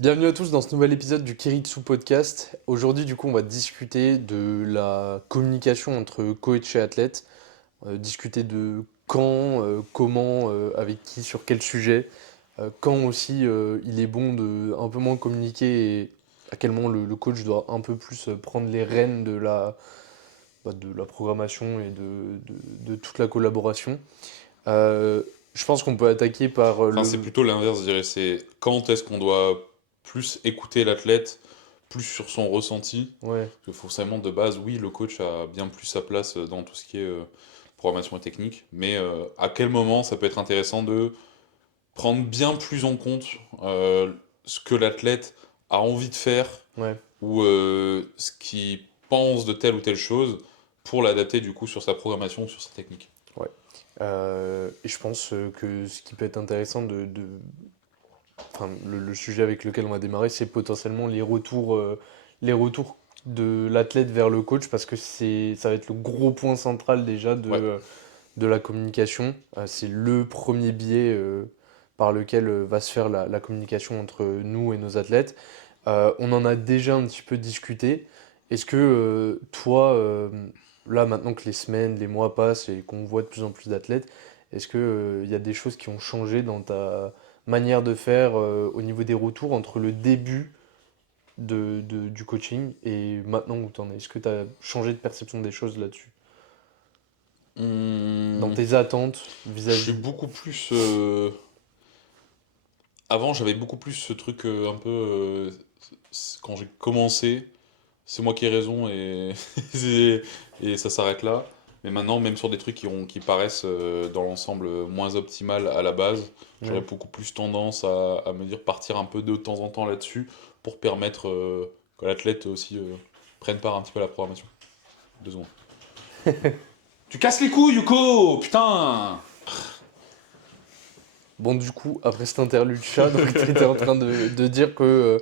Bienvenue à tous dans ce nouvel épisode du Kiritsu Podcast. Aujourd'hui, du coup, on va discuter de la communication entre coach et athlète, discuter de quand, comment, avec qui, sur quel sujet, quand aussi il est bon de un peu moins communiquer et à quel moment le coach doit un peu plus prendre les rênes de la programmation et de toute la collaboration. Euh, je pense qu'on peut attaquer par Enfin, c'est plutôt l'inverse, je dirais. C'est quand est-ce qu'on doit plus écouter l'athlète, plus sur son ressenti. Ouais, Parce que forcément, de base, oui, le coach a bien plus sa place dans tout ce qui est programmation et technique. Mais à quel moment ça peut être intéressant de prendre bien plus en compte ce que l'athlète a envie de faire ouais. ou ce qu'il pense de telle ou telle chose pour l'adapter du coup sur sa programmation, sur sa technique. Ouais. Et je pense que ce qui peut être intéressant enfin, le sujet avec lequel on va démarrer, c'est potentiellement les retours de l'athlète vers le coach, parce que ça va être le gros point central déjà Ouais. de la communication. C'est le premier biais par lequel va se faire la communication entre nous et nos athlètes. On en a déjà un petit peu discuté. Est-ce que toi, là maintenant que les semaines, les mois passent et qu'on voit de plus en plus d'athlètes, est-ce que il y a des choses qui ont changé dans ta manière de faire au niveau des retours entre le début du coaching et maintenant où tu en es? Est-ce que tu as changé de perception des choses là-dessus? Dans Hum, tes attentes je suis vis-à-vis... beaucoup plus. Avant, j'avais beaucoup plus ce truc un peu. Quand j'ai commencé, c'est moi qui ai raison et, et ça s'arrête là. Mais maintenant, même sur des trucs qui paraissent dans l'ensemble moins optimal à la base, j'aurais Ouais. beaucoup plus tendance à me dire partir un peu de temps en temps là-dessus pour permettre que l'athlète aussi prenne part un petit peu à la programmation. 2 secondes. Tu casses les couilles, Yuko! Putain! Bon, du coup, après cet interlude chat, donc tu étais en train de dire que,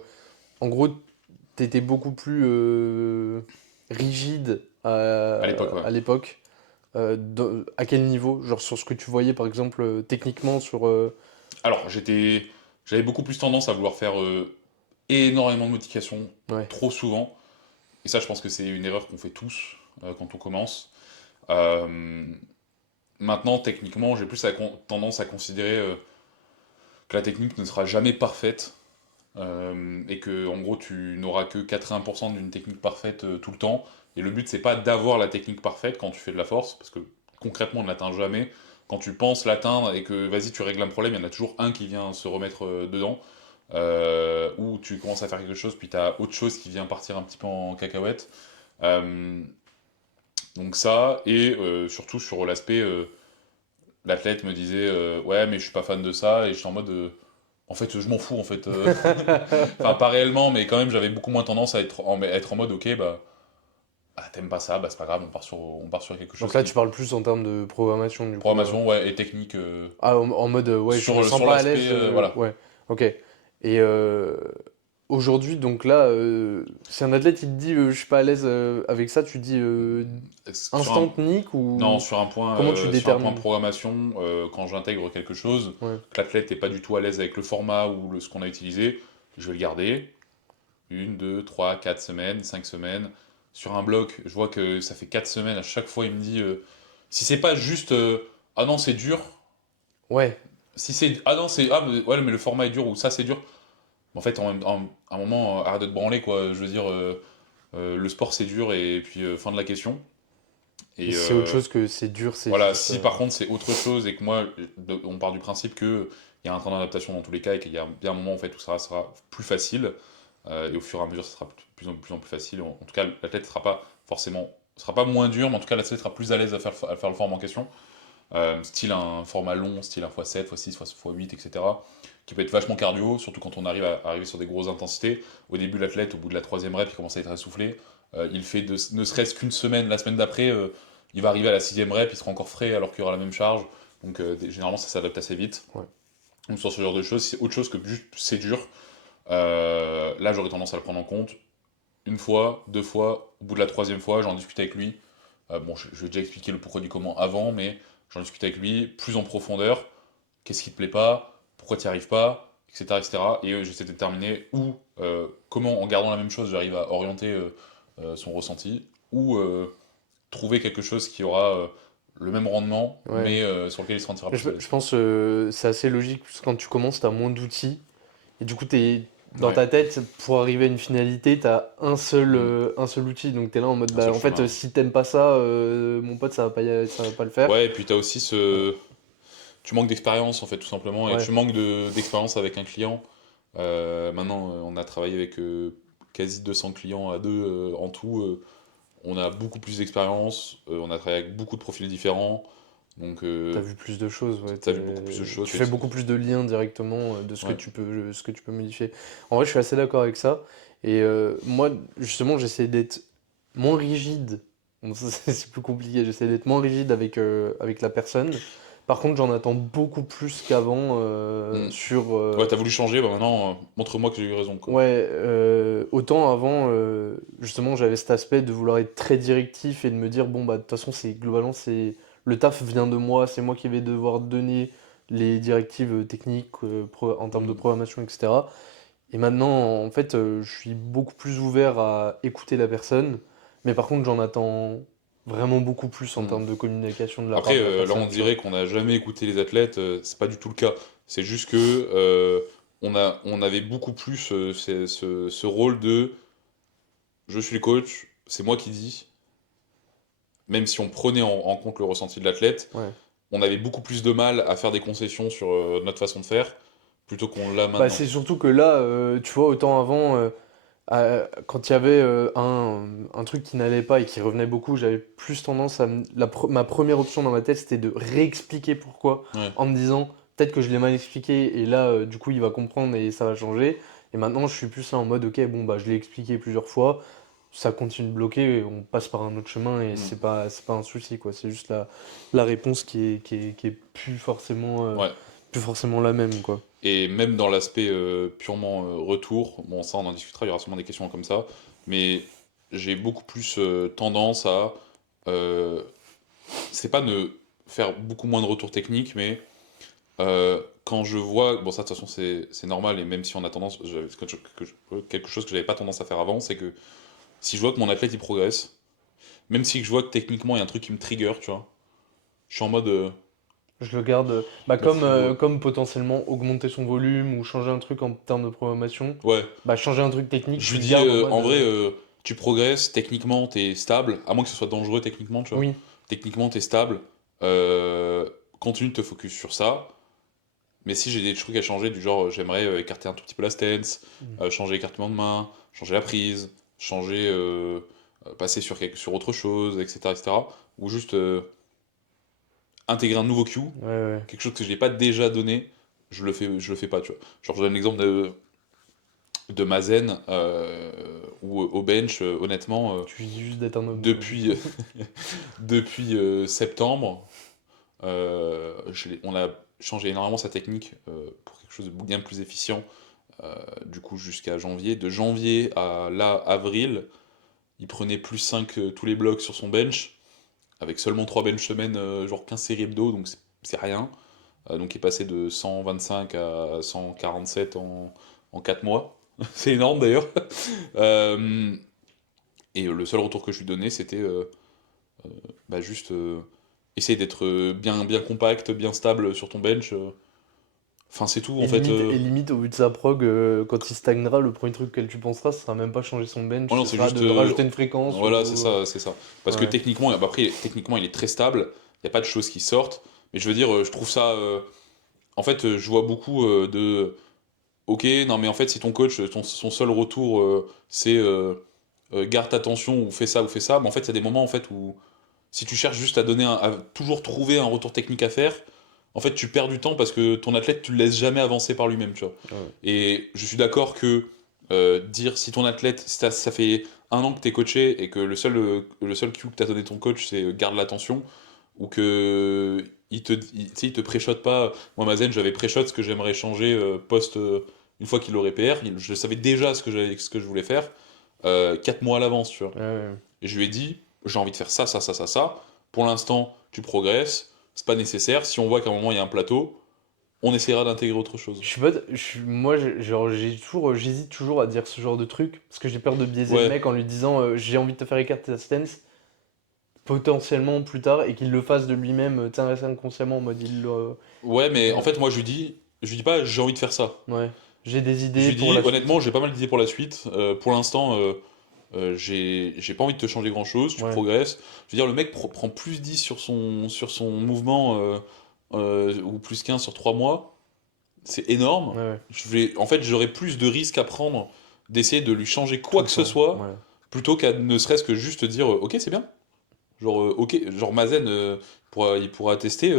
en gros, tu étais beaucoup plus rigide À l'époque, ouais. à l'époque. À quel niveau? Genre sur ce que tu voyais, par exemple, techniquement, sur... Alors, j'avais beaucoup plus tendance à vouloir faire énormément de modifications Ouais, trop souvent. Et ça, je pense que c'est une erreur qu'on fait tous quand on commence. Euh, Maintenant, techniquement, j'ai plus tendance à considérer que la technique ne sera jamais parfaite. Et que, en gros, tu n'auras que 80% d'une technique parfaite tout le temps. Et le but, c'est pas d'avoir la technique parfaite quand tu fais de la force, parce que concrètement, on ne l'atteint jamais. Quand tu penses l'atteindre et que vas-y, tu règles un problème, il y en a toujours un qui vient se remettre dedans. Ou tu commences à faire quelque chose, puis tu as autre chose qui vient partir un petit peu en cacahuète. Euh, donc ça, et surtout sur l'aspect, l'athlète me disait ouais mais je suis pas fan de ça, et j'étais en mode en fait je m'en fous en fait. Enfin pas réellement, mais quand même j'avais beaucoup moins tendance à être en mode ok t'aimes pas ça, bah c'est pas grave, on part sur quelque Donc chose là, tu qui... parles plus en termes de programmation, du coup. Programmation, ouais, et technique Ah, en mode, ouais, je me sens sur pas à l'aspect, l'aise. voilà. Ouais, ok. Et aujourd'hui, donc là, si un athlète, il te dit, je suis pas à l'aise avec ça, tu dis Sur instant un, technique non, ou comment tu sur un point détermines? programmation, quand j'intègre quelque chose, Ouais. que l'athlète n'est pas du tout à l'aise avec le format ou ce qu'on a utilisé, je vais le garder. 1, 2, 3, 4 semaines, 5 semaines. Sur un bloc, je vois que ça fait 4 semaines, à chaque fois il me dit, si c'est pas juste, ah non c'est dur, Ouais. si c'est, ah non c'est, ah mais, ouais mais le format est dur ou ça c'est dur, en fait à un moment arrête de te branler quoi, je veux dire, le sport c'est dur et puis fin de la question. Et Et si c'est autre chose que c'est dur, c'est voilà, juste. si par contre c'est autre chose et que moi, on part du principe que il y a un temps d'adaptation dans tous les cas et qu'il y a bien un moment en fait où ça sera plus facile, et au fur et à mesure ça sera plus en plus facile. En tout cas, l'athlète sera pas moins dur, mais en tout cas l'athlète sera plus à l'aise à faire le format en question. Style un format long, style un x7, x6, x8, etc. Qui peut être vachement cardio, surtout quand on arrive à arriver sur des grosses intensités. Au début, l'athlète, au bout de la troisième rep, il commence à être essoufflé. Il fait ne serait-ce qu'une semaine, la semaine d'après, il va arriver à la sixième rep, il sera encore frais alors qu'il y aura la même charge. Donc généralement, ça s'adapte assez vite. Ouais. Donc sur ce genre de choses, c'est autre chose que juste c'est dur. Là, j'aurais tendance à le prendre en compte. Une fois, deux fois, au bout de la troisième fois, j'en discute avec lui. Bon, je vais déjà expliquer le pourquoi du comment avant, mais j'en discute avec lui plus en profondeur. Qu'est-ce qui te plaît pas? Pourquoi tu n'y arrives pas? etc., etc. Et j'essaie de déterminer comment, en gardant la même chose, j'arrive à orienter son ressenti, ou trouver quelque chose qui aura le même rendement, Ouais. mais sur lequel il se sentira plus à Je l'aise. pense c'est assez logique, parce que quand tu commences, t'as moins d'outils. Et du coup, dans Ouais. ta tête, pour arriver à une finalité, t'as Mm. un seul outil. Donc t'es là en mode, Un seul bah en fait, chemin. si t'aimes pas ça, mon pote, ça va pas le faire. Ouais, et puis t'as aussi Ouais. tu manques d'expérience, en fait, tout simplement, et Ouais. tu manques d'expérience avec un client. Maintenant, on a travaillé avec quasi 200 clients à deux en tout. On a beaucoup plus d'expérience, on a travaillé avec beaucoup de profils différents, donc T'as vu plus de choses, ouais. t'as vu beaucoup plus de choses. Tu fais beaucoup plus de liens directement de Ouais. ce que tu peux modifier. En vrai, je suis assez d'accord avec ça. Et moi, justement, j'essaie d'être moins rigide. Bon, ça, c'est plus compliqué. J'essaie d'être moins rigide avec la personne. Par contre, j'en attends beaucoup plus qu'avant Mm. sur. Ouais, t'as voulu changer, bah maintenant, montre-moi que j'ai eu raison, quoi. Ouais, autant avant, justement, j'avais cet aspect de vouloir être très directif et de me dire, bon, bah, de toute façon, globalement, le taf vient de moi, c'est moi qui vais devoir donner les directives techniques en termes de Mm. programmation, etc. Et maintenant, en fait, je suis beaucoup plus ouvert à écouter la personne, mais par contre, j'en attends vraiment beaucoup plus en Mm. termes de communication de la part Après, de la là, on personne, tu vois. dirait qu'on n'a jamais écouté les athlètes, c'est pas du tout le cas. C'est juste que on avait beaucoup plus ce rôle de je suis le coach, c'est moi qui dis, même si on prenait en compte le ressenti de l'athlète, Ouais. on avait beaucoup plus de mal à faire des concessions sur notre façon de faire, plutôt qu'on l'a Bah, maintenant. c'est surtout que là, tu vois, autant avant. Quand il y avait un truc qui n'allait pas et qui revenait beaucoup, j'avais plus tendance ma première option dans ma tête, c'était de réexpliquer pourquoi, Ouais. en me disant peut-être que je l'ai mal expliqué et là, du coup, il va comprendre et ça va changer. Et maintenant, je suis plus là en mode ok, bon, bah, je l'ai expliqué plusieurs fois, ça continue de bloquer, on passe par un autre chemin et Mm. c'est pas un souci, quoi. C'est juste la réponse qui est Ouais. plus forcément la même, quoi. Et même dans l'aspect purement retour, bon ça on en discutera, il y aura sûrement des questions comme ça, mais j'ai beaucoup plus tendance à, euh, c'est pas ne faire beaucoup moins de retours techniques, mais quand je vois, bon ça de toute façon c'est normal, et même si on a tendance, quelque chose que j'avais pas tendance à faire avant, c'est que si je vois que mon athlète il progresse, même si je vois que techniquement il y a un truc qui me trigger, tu vois, je suis en mode, Je le garde bah, m'en fous, comme potentiellement augmenter son volume ou changer un truc en termes de programmation. ouais. Bah, changer un truc technique, Je tu lui le dis, gardes en mode en vrai, tu progresses, techniquement, t'es stable, à moins que ce soit dangereux techniquement, tu vois. oui, Techniquement, t'es stable, euh, continue de te focus sur ça. Mais si j'ai des trucs à changer, du genre, j'aimerais écarter un tout petit peu la stance, mm, changer l'écartement de main, changer la prise, changer, passer sur autre chose, etc., etc. Ou juste intégrer un nouveau cue, ouais, ouais. quelque chose que je n'ai pas déjà donné, je le fais pas, tu vois. Genre, je donne l'exemple de Mazen, ou au bench, honnêtement, Tu lui dis juste d'être un homme, quoi. depuis, depuis septembre, on a changé énormément sa technique pour quelque chose de bien plus efficient, du coup jusqu'à janvier. De janvier à là, avril, il prenait plus 5 tous les blocs sur son bench, avec seulement 3 bench semaines, genre 15 séries hebdo, donc c'est rien. Donc il est passé de 125 à 147 en 4 mois. C'est énorme d'ailleurs. Euh, et le seul retour que je lui donnais, c'était bah, juste essayer d'être bien compact, bien stable sur ton bench. Enfin, c'est tout en fait. Et limite, au vu de sa prog, quand il stagnera, le premier truc auquel tu penseras, ce sera même pas changer son bench, Oh non, ce c'est sera juste. de rajouter une fréquence Voilà, c'est ou. ça, c'est ça. Parce que Ouais. techniquement, bah, après, techniquement, il est très stable. Il n'y a pas de choses qui sortent. Mais je veux dire, je trouve ça. En fait, je vois beaucoup de. Ok, non, mais en fait, si ton coach, son seul retour, c'est garde ta tension ou fais ça, mais en fait, il y a des moments en fait où si tu cherches juste à toujours trouver un retour technique à faire, en fait, tu perds du temps parce que ton athlète, tu le laisses jamais avancer par lui-même, tu vois. Ouais. Et je suis d'accord que dire si ton athlète, si ça fait un an que t'es coaché et que le seul cue que t'as donné ton coach, c'est garde l'attention, ou que tu sais, il te préchote pas. Moi, Mazen, j'avais préshot ce que j'aimerais changer une fois qu'il aurait PR. Je savais déjà ce que je voulais faire 4 mois à l'avance, tu vois. Ouais, ouais. Et je lui ai dit, j'ai envie de faire ça, ça, ça. Pour l'instant, tu progresses, c'est pas nécessaire. Si on voit qu'à un moment il y a un plateau, on essaiera d'intégrer autre chose. Je suis pas, moi, genre, j'hésite toujours à dire ce genre de truc parce que j'ai peur de biaiser le Ouais, mec en lui disant j'ai envie de te faire écarter ta stance potentiellement plus tard et qu'il le fasse de lui-même, tu sais, inconsciemment en mode ouais, mais en euh, fait, moi, je lui dis pas, j'ai envie de faire ça. ouais, j'ai des Je idées lui pour dis, la suite. honnêtement, j'ai pas mal d'idées pour la suite. Pour l'instant, j'ai pas envie de te changer grand-chose, tu Ouais, progresses. Je veux dire, le mec prend plus 10 sur son mouvement, ou plus 15 sur 3 mois. C'est énorme. ouais, En fait, j'aurais plus de risques à prendre d'essayer de lui changer tout quoi le que ce temps. soit, Ouais. plutôt qu'à ne serait-ce que juste dire, ok, c'est bien. Genre, ok, genre Mazen, il pourra tester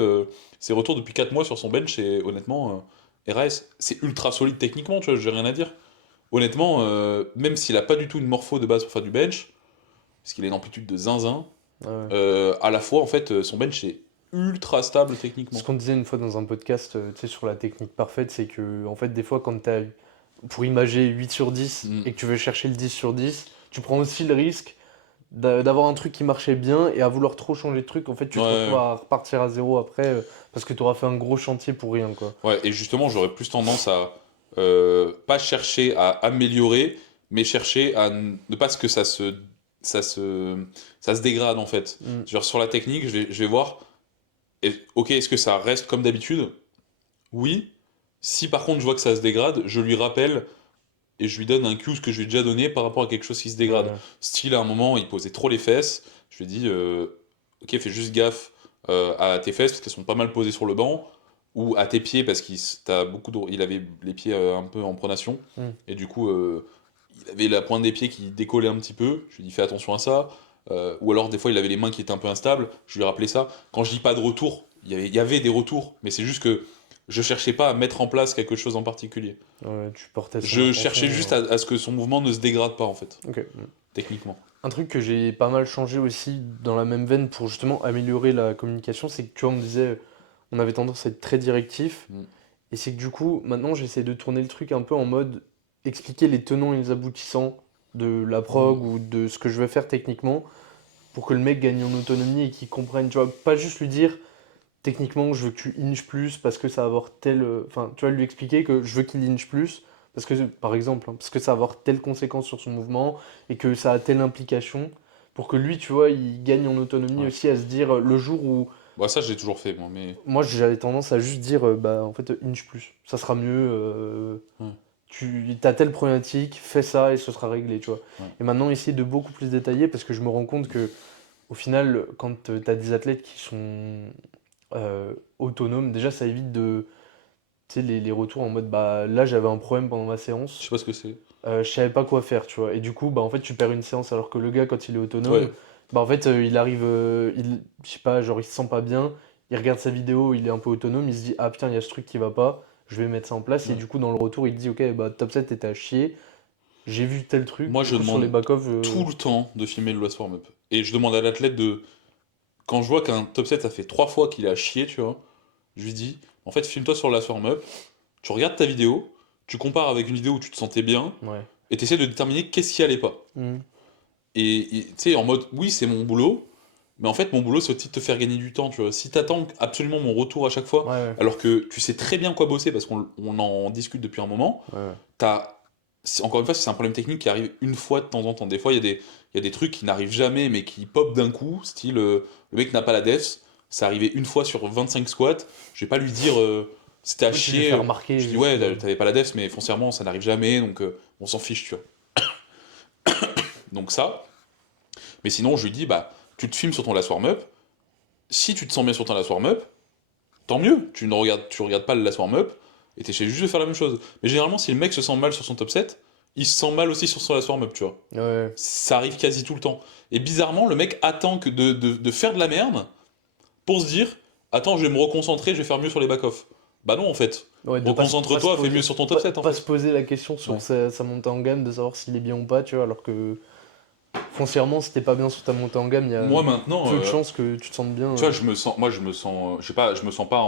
ses retours depuis 4 mois sur son bench et honnêtement, RAS, c'est ultra solide techniquement, tu vois, j'ai rien à dire. Honnêtement, même s'il a pas du tout une morpho de base pour faire du bench, parce qu'il a une amplitude de zinzin, Ouais, ouais. à la fois, en fait, son bench est ultra stable Ce techniquement. qu'on disait une fois dans un podcast, tu sais, sur la technique parfaite, c'est que, en fait, des fois, quand tu as, pour imager 8 sur 10 Mm. et que tu veux chercher le 10 sur 10, tu prends aussi le risque d'avoir un truc qui marchait bien et à vouloir trop changer de truc, en fait, tu te retrouves Ouais, à repartir à zéro après parce que tu auras fait un gros chantier pour rien, quoi. ouais, et justement, j'aurais plus tendance à pas chercher à améliorer, mais chercher à ne pas ce que ça se, ça se dégrade en fait. Mm. Genre sur la technique, je vais voir, ok, est-ce que ça reste comme d'habitude? Oui. Si par contre je vois que ça se dégrade, je lui rappelle et je lui donne un cue ce que je lui ai déjà donné par rapport à quelque chose qui se dégrade. Ouais, Style, à un moment, il posait trop les fesses. Je lui ai dit, ok, fais juste gaffe à tes fesses parce qu'elles sont pas mal posées sur le banc, ou à tes pieds parce il avait les pieds un peu en pronation, mm. et du coup, il avait la pointe des pieds qui décollait un petit peu. Je lui ai dit, fais attention à ça. Ou alors, des fois, il avait les mains qui étaient un peu instables. Je lui ai rappelé ça. Quand je dis pas de retour, il y avait des retours, mais c'est juste que je cherchais pas à mettre en place quelque chose en particulier. Ouais, tu portais son Je cherchais attention. juste à ce que son mouvement ne se dégrade pas, en fait, Ok. Mm. techniquement. Un truc que j'ai pas mal changé aussi dans la même veine pour justement améliorer la communication, c'est que tu vois, on me disait, on avait tendance à être très directif. Mm. Et c'est que du coup, maintenant, j'essaie de tourner le truc un peu en mode expliquer les tenants et les aboutissants de la Mm. prog ou de ce que je vais faire techniquement pour que le mec gagne en autonomie et qu'il comprenne. Tu vois, pas juste lui dire techniquement je veux que tu inches plus parce que ça va avoir tel. Enfin, tu vois, lui expliquer que je veux qu'il inche plus parce que, par exemple, hein, parce que ça va avoir telle conséquence sur son mouvement et que ça a telle implication pour que lui, tu vois, il gagne en autonomie Ouais. aussi à se dire le jour où Bah, ça, j'ai toujours fait, moi, mais. moi, j'avais tendance à juste dire, bah, en fait, inch plus. Ça sera mieux. Ouais, Tu as telle problématique, fais ça et ce sera réglé, tu vois. ouais. Et maintenant, essayer de beaucoup plus détailler parce que je me rends compte que, au final, quand tu as des athlètes qui sont autonomes, déjà, ça évite de. Tu sais, les retours en mode, bah, là, j'avais un problème pendant ma Je sais séance, pas ce que c'est. je savais pas quoi faire, tu vois. Et du coup, bah, en fait, tu perds une séance alors que le gars, quand il est autonome, Ouais, bah, en fait, il arrive, je sais pas, genre, il se sent pas bien, il regarde sa vidéo, il est un peu autonome, il se dit, ah putain, il y a ce truc qui va pas, je vais mettre ça en place. Et ouais. du coup, dans le retour, il dit, ok, bah, top 7 était à chier, j'ai vu tel truc, Moi, du je coup, sur les demande back-off, tout le temps de filmer le last warm-up. Et je demande à l'athlète de. Quand je vois qu'un top 7, ça fait 3 fois qu'il a chié, tu vois, je lui dis, en fait, filme-toi sur le last warm-up, tu regardes ta vidéo, tu compares avec une vidéo où tu te sentais bien, ouais. et tu essaies de déterminer qu'est-ce qui allait pas. Mhm. Et tu sais, en mode, oui, c'est mon boulot, mais en fait, mon boulot, c'est aussi de te faire gagner du temps, tu vois. Si t'attends absolument mon retour à chaque fois, Ouais, ouais, alors que tu sais très bien quoi bosser parce qu'on en discute depuis un moment, ouais, ouais. t'as. Encore une fois, c'est un problème technique qui arrive une fois de temps en temps. Des fois, il y a des trucs qui n'arrivent jamais, mais qui pop d'un coup, style, le mec n'a pas la def, ça arrivait une fois sur 25 squats, je vais pas lui dire, c'était à Oui, tu lui chier, fais remarquer je dis, juste. ouais, t'avais pas la def, mais foncièrement, ça n'arrive jamais, donc on s'en fiche, tu vois. Donc ça. Mais sinon, je lui dis, bah, tu te filmes sur ton last warm-up. Si tu te sens bien sur ton last warm-up, tant mieux. Tu regardes pas le last warm-up et t'essaies juste de faire la même chose. Mais généralement, si le mec se sent mal sur son top 7, il se sent mal aussi sur son last warm-up, tu vois. Ouais, ouais. Ça arrive quasi tout le temps. Et bizarrement, le mec attend que de faire de la merde pour se dire, attends, je vais me reconcentrer, je vais faire mieux sur les back-off. Bah non, en fait. Ouais, de pas se Reconcentre-toi, fais poser, mieux sur ton top 7, en pas se fait. poser la question sur Ouais. sa montée en gamme, de savoir s'il est bien ou pas, tu vois, alors que foncièrement, si t'es pas bien sur ta montée en gamme, il y a Moi, maintenant, peu de chances que tu te sentes bien. tu vois, je me sens, je sais pas, je me sens pas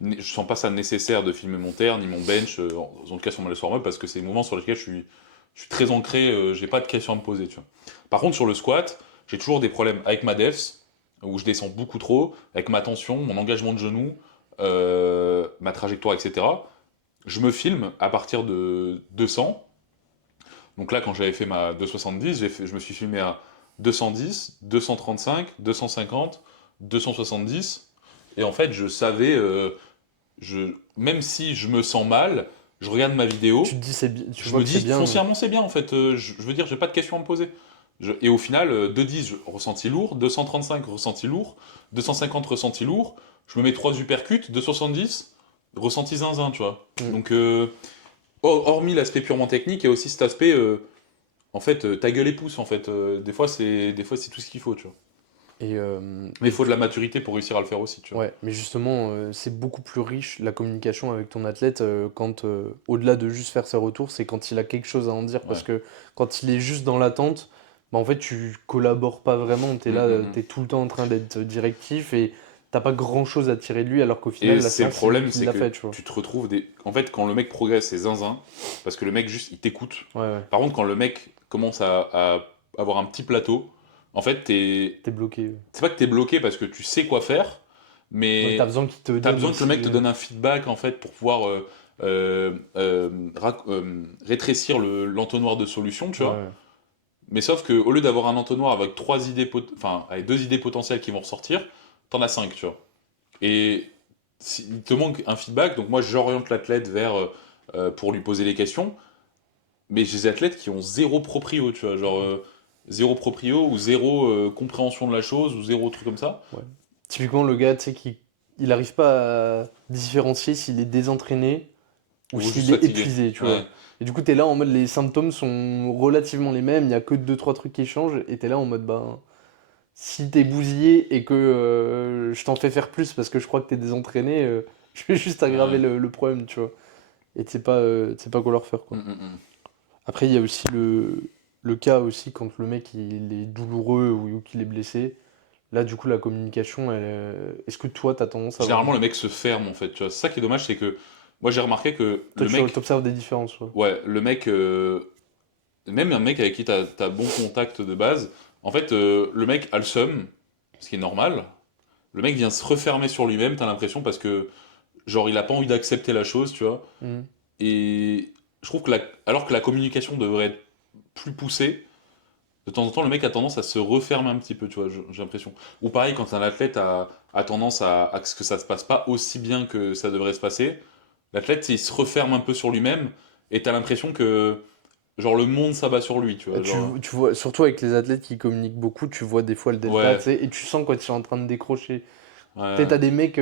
je sens pas ça nécessaire de filmer mon terre ni mon bench, en tout cas sur mon last warm-up, parce que c'est des moments sur lesquels je suis très ancré, j'ai pas de questions à me poser, tu vois. Par contre, sur le squat, j'ai toujours des problèmes avec ma defs, où je descends beaucoup trop, avec ma tension, mon engagement de genou, ma trajectoire, etc. Je me filme à partir de 200. Donc là, quand j'avais fait ma 270, je me suis filmé à 210, 235, 250, 270. Et en fait, je savais, même si je me sens mal, je regarde ma Tu vidéo, te dis, tu je vois me que c'est dis bien. foncièrement c'est bien en fait. Je veux dire, j'ai pas de questions à me poser. Et au final, 210, ressenti lourd, 235, ressenti lourd, 250, ressenti lourd, je me mets 3 uppercuts, 270, ressenti zinzin, tu vois. Mm. Donc, hormis l'aspect purement technique, il y a aussi cet aspect, en fait, ta gueule et pouce, en fait. Des fois, c'est tout ce qu'il faut, tu vois. Et, Mais il faut de la maturité pour réussir à le faire aussi, tu vois. ouais, mais justement, c'est beaucoup plus riche la communication avec ton athlète quand, au-delà de juste faire ses retours, c'est quand il a quelque chose à en dire. Parce Ouais. que quand il est juste dans l'attente, bah, en fait, tu collabores pas vraiment. Tu es Mm, là, mm, mm. tu es tout le temps en train d'être directif et t'as pas grand-chose à tirer de lui, alors qu'au Et final, la c'est le séance, c'est lui problème, qui c'est l'a que fait, tu vois. tu te retrouves des. En fait, quand le mec progresse, c'est zinzin, parce que le mec, juste, il t'écoute. Ouais, ouais, Par contre, quand le mec commence à avoir un petit plateau, en fait, t'es bloqué. c'est pas que t'es bloqué parce que tu sais quoi faire, Ouais, t'as mais besoin qu'il te t'as donne besoin que le aussi. mec te donne un feedback, en fait, pour pouvoir rétrécir l'entonnoir de solution, tu Ouais, vois. ouais. Mais sauf que au lieu d'avoir un entonnoir avec enfin, avec 2 idées potentielles qui vont ressortir, t'en as 5, tu vois. Et il te manque un feedback, donc moi j'oriente l'athlète vers pour lui poser les questions, mais j'ai des athlètes qui ont zéro proprio, tu vois, genre zéro proprio ou zéro compréhension de la chose ou zéro truc comme ça. Ouais. Typiquement, le gars, tu sais, il arrive pas à différencier s'il est désentraîné ou Ou juste s'il est fatigué. épuisé, tu Ouais. vois. Et du coup, t'es là en mode les symptômes sont relativement les mêmes, il y a que deux trois trucs qui changent, et t'es là en mode ben, si t'es bousillé et que je t'en fais faire plus parce que je crois que t'es désentraîné, je vais juste aggraver Ouais. le problème, tu vois. Et tu sais pas quoi leur faire, quoi. Après, il y a aussi le cas aussi quand le mec il est douloureux ou qu'il est blessé. Là, du coup, la communication, est-ce que toi, t'as tendance à avoir Généralement le mec se ferme en fait, tu vois. C'est ça qui est dommage, c'est que moi j'ai remarqué que Toi, le mec, t'observes des différences, toi. ouais, le mec, même un mec avec qui t'as bon contact de base, en fait le mec a le seum, ce qui est normal. Le mec vient se refermer sur lui-même, t'as l'impression, parce que genre il a pas envie d'accepter la chose, tu vois. Mhm. Et je trouve que alors que la communication devrait être plus poussée, de temps en temps le mec a tendance à se refermer un petit peu, tu vois, j'ai l'impression. Ou pareil, quand un athlète a tendance à ce que ça se passe pas aussi bien que ça devrait se passer, l'athlète il se referme un peu sur lui-même et t'as l'impression que genre le monde s'abat sur lui, tu vois. Genre, Tu vois, surtout avec les athlètes qui communiquent beaucoup, tu vois des fois le delta, ouais, tu sais, et tu sens quand ils sont en train de décrocher. Tu sais, ouais. t'as des mecs,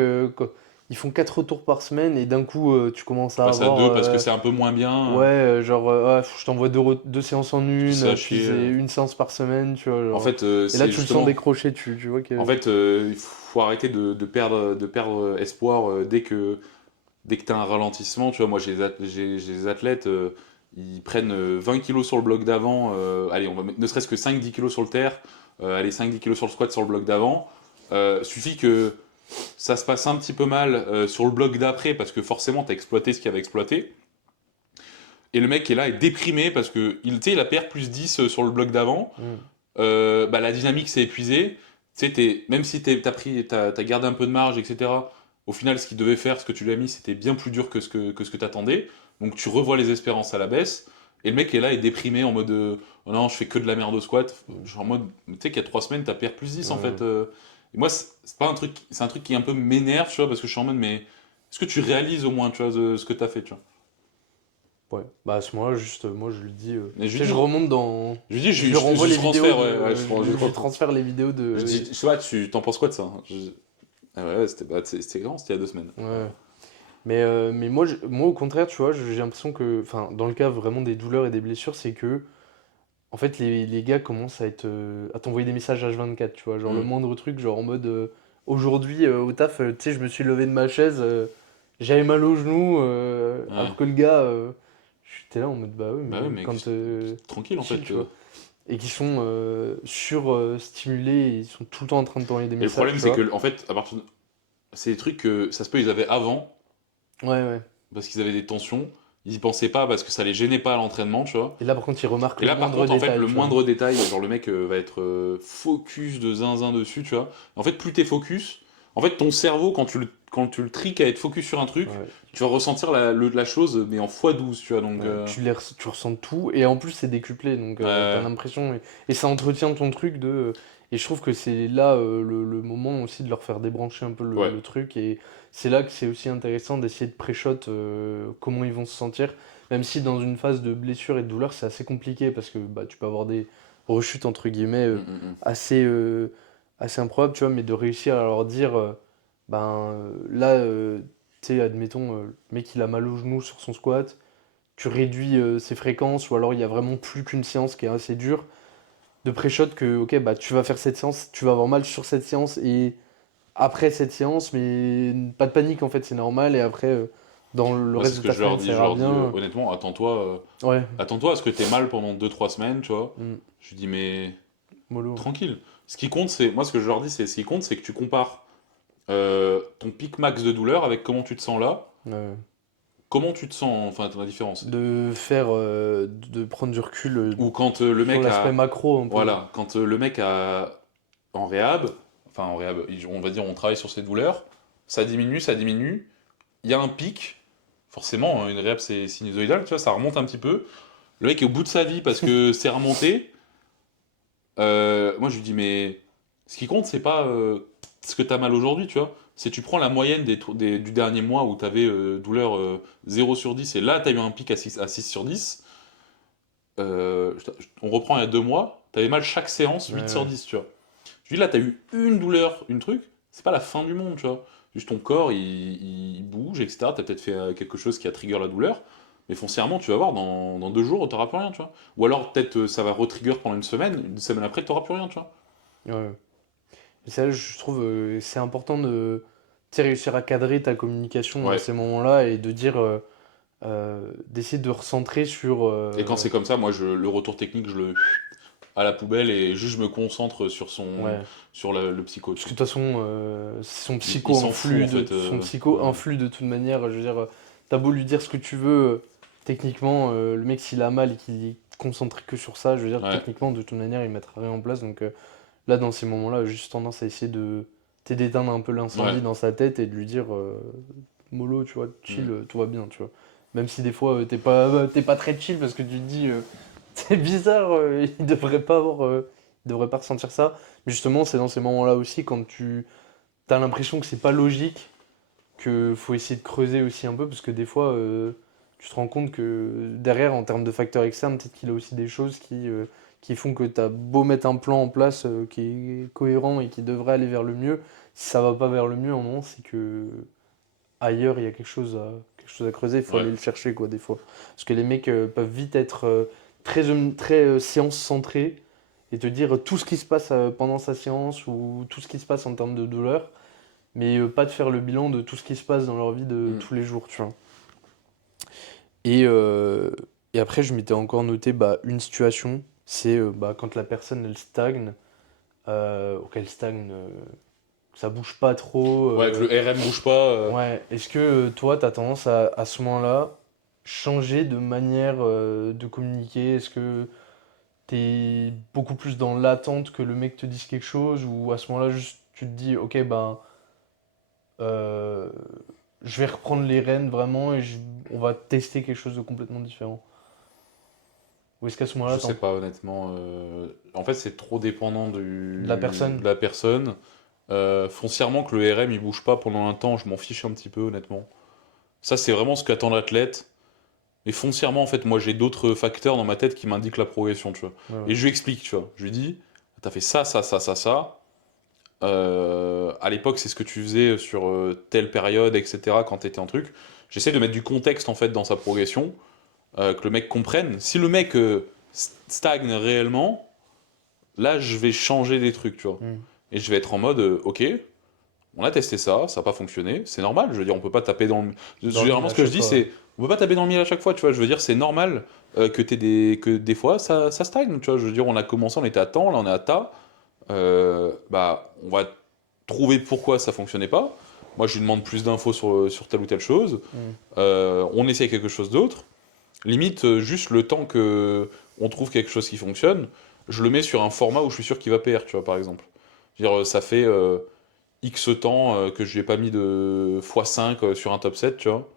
ils font 4 retours par semaine, et d'un coup, tu commences Tu à passes à avoir, deux parce que c'est un peu moins bien, ouais, genre, ah, faut que je t'envoie deux séances en puis une, c'est à puis chier. c'est une séance par semaine, tu vois, En genre. fait, Et là, c'est tu le sens justement. décrocher, tu vois En que. fait, il faut arrêter de perdre espoir dès que tu as un ralentissement. Tu vois, moi, j'ai des athlètes, ils prennent 20 kilos sur le bloc d'avant. Allez, on va mettre ne serait-ce que 5-10 kilos sur le terre. Allez, 5-10 kilos sur le squat sur le bloc d'avant. Suffit que ça se passe un petit peu mal sur le bloc d'après parce que forcément, tu as exploité ce qu'il y avait exploité. Et le mec qui est là est déprimé parce que tu sais, il a PR plus 10 sur le bloc d'avant. Hmm. Bah, la dynamique s'est épuisée. Tu sais, même si t'as gardé un peu de marge, etc., au final, ce qu'il devait faire, ce que tu lui as mis, c'était bien plus dur que ce que t'attendais. Donc tu revois les espérances à la baisse. Et le mec est là, est déprimé en mode oh non, je fais que de la merde au squat. Genre en mode, tu sais qu'il y a 3 semaines, t'as PR plus 10 en Ouais. fait. Et moi, c'est pas un truc, c'est un truc qui un peu m'énerve, tu vois, parce que je suis en mode, mais est-ce que tu réalises au moins, tu vois, ce que t'as fait, tu vois. Ouais. Bah, à ce moment-là, juste, moi, je lui dis, Mais tu sais, je remonte dans. je lui dis, Je lui renvoie je les vidéos transfère, de. ouais, ouais, Je lui transfère les vidéos je de. dis, je sais pas, tu t'en penses quoi de ça? Ah ouais, c'était grand, c'était il y a 2 semaines. Ouais. Mais moi, moi, au contraire, tu vois, j'ai l'impression que, enfin, dans le cas vraiment des douleurs et des blessures, c'est que, en fait, les gars commencent à être, à t'envoyer des messages H24, tu vois, genre le Hmm. moindre truc, genre en mode, aujourd'hui, au taf, tu sais, je me suis levé de ma chaise, j'avais mal au genou, Ouais. alors que le gars, j'étais là en mode, bah oui, Bah ouais, mais mais quand, tranquille en chill, fait. tu vois, et qui sont sur-stimulés, ils sont tout le temps en train de t'envoyer des Et le messages, problème, tu c'est vois. que, en fait, c'est des trucs que ça se peut, ils avaient avant, Ouais, ouais. parce qu'ils avaient des tensions. Ils y pensaient pas parce que ça les gênait pas à l'entraînement, tu vois. Et là, par contre, ils remarquent Et le là, par moindre contre, en fait, détail, le tu vois. moindre détail, genre le mec va être focus de zinzin dessus, tu vois. En fait, plus t'es focus, en fait, ton cerveau, quand tu le triques à être focus sur un truc, Ouais. tu vas ressentir la chose, mais en x12, tu vois. Donc, Ouais, tu ressens tout, et en plus c'est décuplé, donc t'as ouais, l'impression, et ça entretient ton truc et je trouve que c'est là le moment aussi de leur faire débrancher un peu ouais. le truc, et c'est là que c'est aussi intéressant d'essayer de pré-shot comment ils vont se sentir, même si dans une phase de blessure et de douleur c'est assez compliqué, parce que bah, tu peux avoir des rechutes entre guillemets Mm, mm, mm. assez, assez improbables, tu vois, mais de réussir à leur dire, là, tu sais, admettons, le mec il a mal au genou sur son squat, tu réduis ses fréquences, ou alors il y a vraiment plus qu'une séance qui est assez dure, de pré-shot que ok bah tu vas faire cette séance, tu vas avoir mal sur cette séance et après cette séance, mais pas de panique en fait, c'est normal, et après dans le Moi, c'est reste ce de que ta semaine je ça ira leur dis bien. honnêtement, Ouais. attends-toi à ce que t'aies mal pendant 2 3 semaines, tu vois. Mm. Je lui dis, mais Mollo. tranquille. Ce qui compte, c'est, moi, ce que je leur dis, c'est ce qui compte, c'est que tu compares ton pic max de douleur avec comment tu te sens là. Ouais. Comment tu te sens, enfin, la différence. De faire de prendre du recul Ou quand le sur mec l'aspect a, macro un peu. voilà, quand le mec a, en réhab, enfin, en réhab, on va dire, on travaille sur ses douleurs, ça diminue, il y a un pic, forcément, hein, une réhab, c'est sinusoïdal, tu vois, ça remonte un petit peu. Le mec est au bout de sa vie parce que c'est remonté. Moi, je lui dis, mais ce qui compte, c'est pas ce que t'as mal aujourd'hui, tu vois. C'est tu prends la moyenne du dernier mois où t'avais douleur 0 sur 10 et là, t'as eu un pic à 6 sur 10. On reprend il y a 2 mois, t'avais mal chaque séance, Ouais, 8 sur ouais. 10, tu vois. Je lui dis, là, t'as eu une douleur, une truc, c'est pas la fin du monde, tu vois. Juste ton corps, il bouge, etc. T'as peut-être fait quelque chose qui a trigger la douleur, mais foncièrement, tu vas voir, dans 2 jours, t'auras plus rien, tu vois. Ou alors, peut-être, ça va retrigger pendant une semaine après, t'auras plus rien, tu vois. Ouais, ouais. Et ça, je trouve, c'est important de, tu sais, réussir à cadrer ta communication dans Ouais. ces moments-là, et de dire, d'essayer de recentrer sur, Et quand c'est comme ça, moi, le retour technique, je le à la poubelle et juste je me concentre ouais. sur le psycho, tu Parce que vois. de toute façon, Il s'en fout, en fait. son psycho Ouais. influe de toute manière. Je veux dire, t'as beau lui dire ce que tu veux, techniquement, le mec s'il a mal et qu'il est concentré que sur ça, je veux dire, Ouais. techniquement, de toute manière, il mettra rien en place. Donc là, dans ces moments-là, j'ai juste tendance à essayer de d'éteindre un peu Ouais. l'incendie dans sa tête, et de lui dire, mollo, tu vois, chill, Mm. tout va bien, tu vois. Même si des fois, t'es pas très chill, parce que tu te dis, c'est bizarre, il devrait pas ressentir ça. Mais justement, c'est dans ces moments-là aussi, quand tu as l'impression que c'est pas logique, que faut essayer de creuser aussi un peu, parce que des fois, tu te rends compte que derrière, en termes de facteurs externes, peut-être qu'il y a aussi des choses qui font que tu as beau mettre un plan en place qui est cohérent et qui devrait aller vers le mieux, si ça va pas vers le mieux, en moment, c'est que ailleurs, il y a quelque chose à creuser, il faut Ouais. aller le chercher, quoi, des fois. Parce que les mecs peuvent vite être très séance centrés, et te dire tout ce qui se passe pendant sa séance, ou tout ce qui se passe en termes de douleur, mais pas de faire le bilan de tout ce qui se passe dans leur vie de Mm. tous les jours, tu vois. Et, euh, et après, je m'étais encore noté une situation, c'est quand la personne elle stagne, qu'elle stagne, que ça bouge pas trop. Ouais, que le RM bouge pas. Ouais, est-ce que toi, tu as tendance à ce moment-là changer de manière de communiquer? Est-ce que tu es beaucoup plus dans l'attente que le mec te dise quelque chose, ou à ce moment-là, juste tu te dis, ok, euh, je vais reprendre les rênes vraiment, et on va tester quelque chose de complètement différent? Ou est-ce qu'à ce Je moment-là, sais pas, honnêtement. En fait, c'est trop dépendant de la de personne? la personne. Foncièrement, que le RM il bouge pas pendant un temps, je m'en fiche un petit peu, honnêtement. Ça, c'est vraiment ce qu'attend l'athlète. Et foncièrement, en fait, moi, j'ai d'autres facteurs dans ma tête qui m'indiquent la progression, tu vois. Ouais, ouais. Et je lui explique, tu vois. Je lui dis, t'as fait ça, ça, ça, ça, ça. À l'époque, c'est ce que tu faisais sur telle période, etc., quand t'étais en truc. J'essaie de mettre du contexte, en fait, dans sa progression, que le mec comprenne. Si le mec stagne réellement, là, je vais changer des trucs, tu vois. Hmm. Et je vais être en mode, ok, on a testé ça, ça n'a pas fonctionné, c'est normal, je veux dire, on peut pas taper dans le... Dans le mille Généralement, à ce que je chaque dis, fois. c'est, on peut pas taper dans le mille à chaque fois, tu vois, je veux dire, c'est normal que des fois, ça stagne, tu vois, je veux dire, on a commencé, on était à temps, là, on est à tas, on va trouver pourquoi ça fonctionnait pas, moi, je lui demande plus d'infos sur telle ou telle chose, Hmm. on essaie quelque chose d'autre, limite, juste le temps que on trouve quelque chose qui fonctionne, je le mets sur un format où je suis sûr qu'il va PR, tu vois, par exemple. Je veux dire, ça fait... X temps que je lui ai pas mis de x5 sur un top 7, tu vois.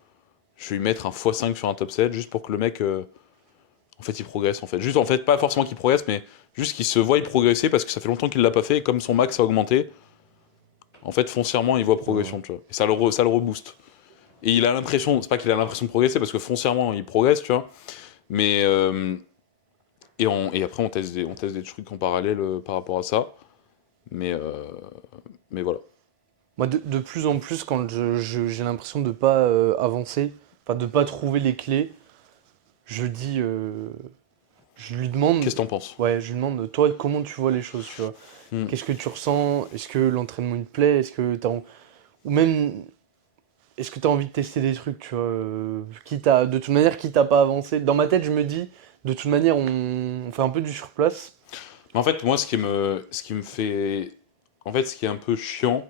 Je vais lui mettre un x5 sur un top 7 juste pour que le mec, en fait, il progresse en fait. Juste en fait, pas forcément qu'il progresse, mais juste qu'il se voie progresser parce que ça fait longtemps qu'il l'a pas fait et comme son max a augmenté, en fait, foncièrement, il voit Ouais. progression, tu vois. Et ça le rebooste. Et il a l'impression, c'est pas qu'il a l'impression de progresser parce que foncièrement, il progresse, tu vois. Mais, et après, on teste des trucs en parallèle par rapport à ça. Mais, mais voilà. Moi, de plus en plus, quand j'ai l'impression de pas avancer, enfin de pas trouver les clés, je dis, je lui demande, Qu'est-ce que t'en penses? ouais, je lui demande, toi, comment tu vois les choses, tu vois? Hmm. Qu'est-ce que tu ressens? Est-ce que l'entraînement il te plaît? Ou même, est-ce que tu as envie de tester des trucs, tu vois? De toute manière, quitte à pas avancer. Dans ma tête, je me dis, de toute manière, on fait un peu du surplace. Mais en fait, moi, ce qui me fait. En fait, ce qui est un peu chiant,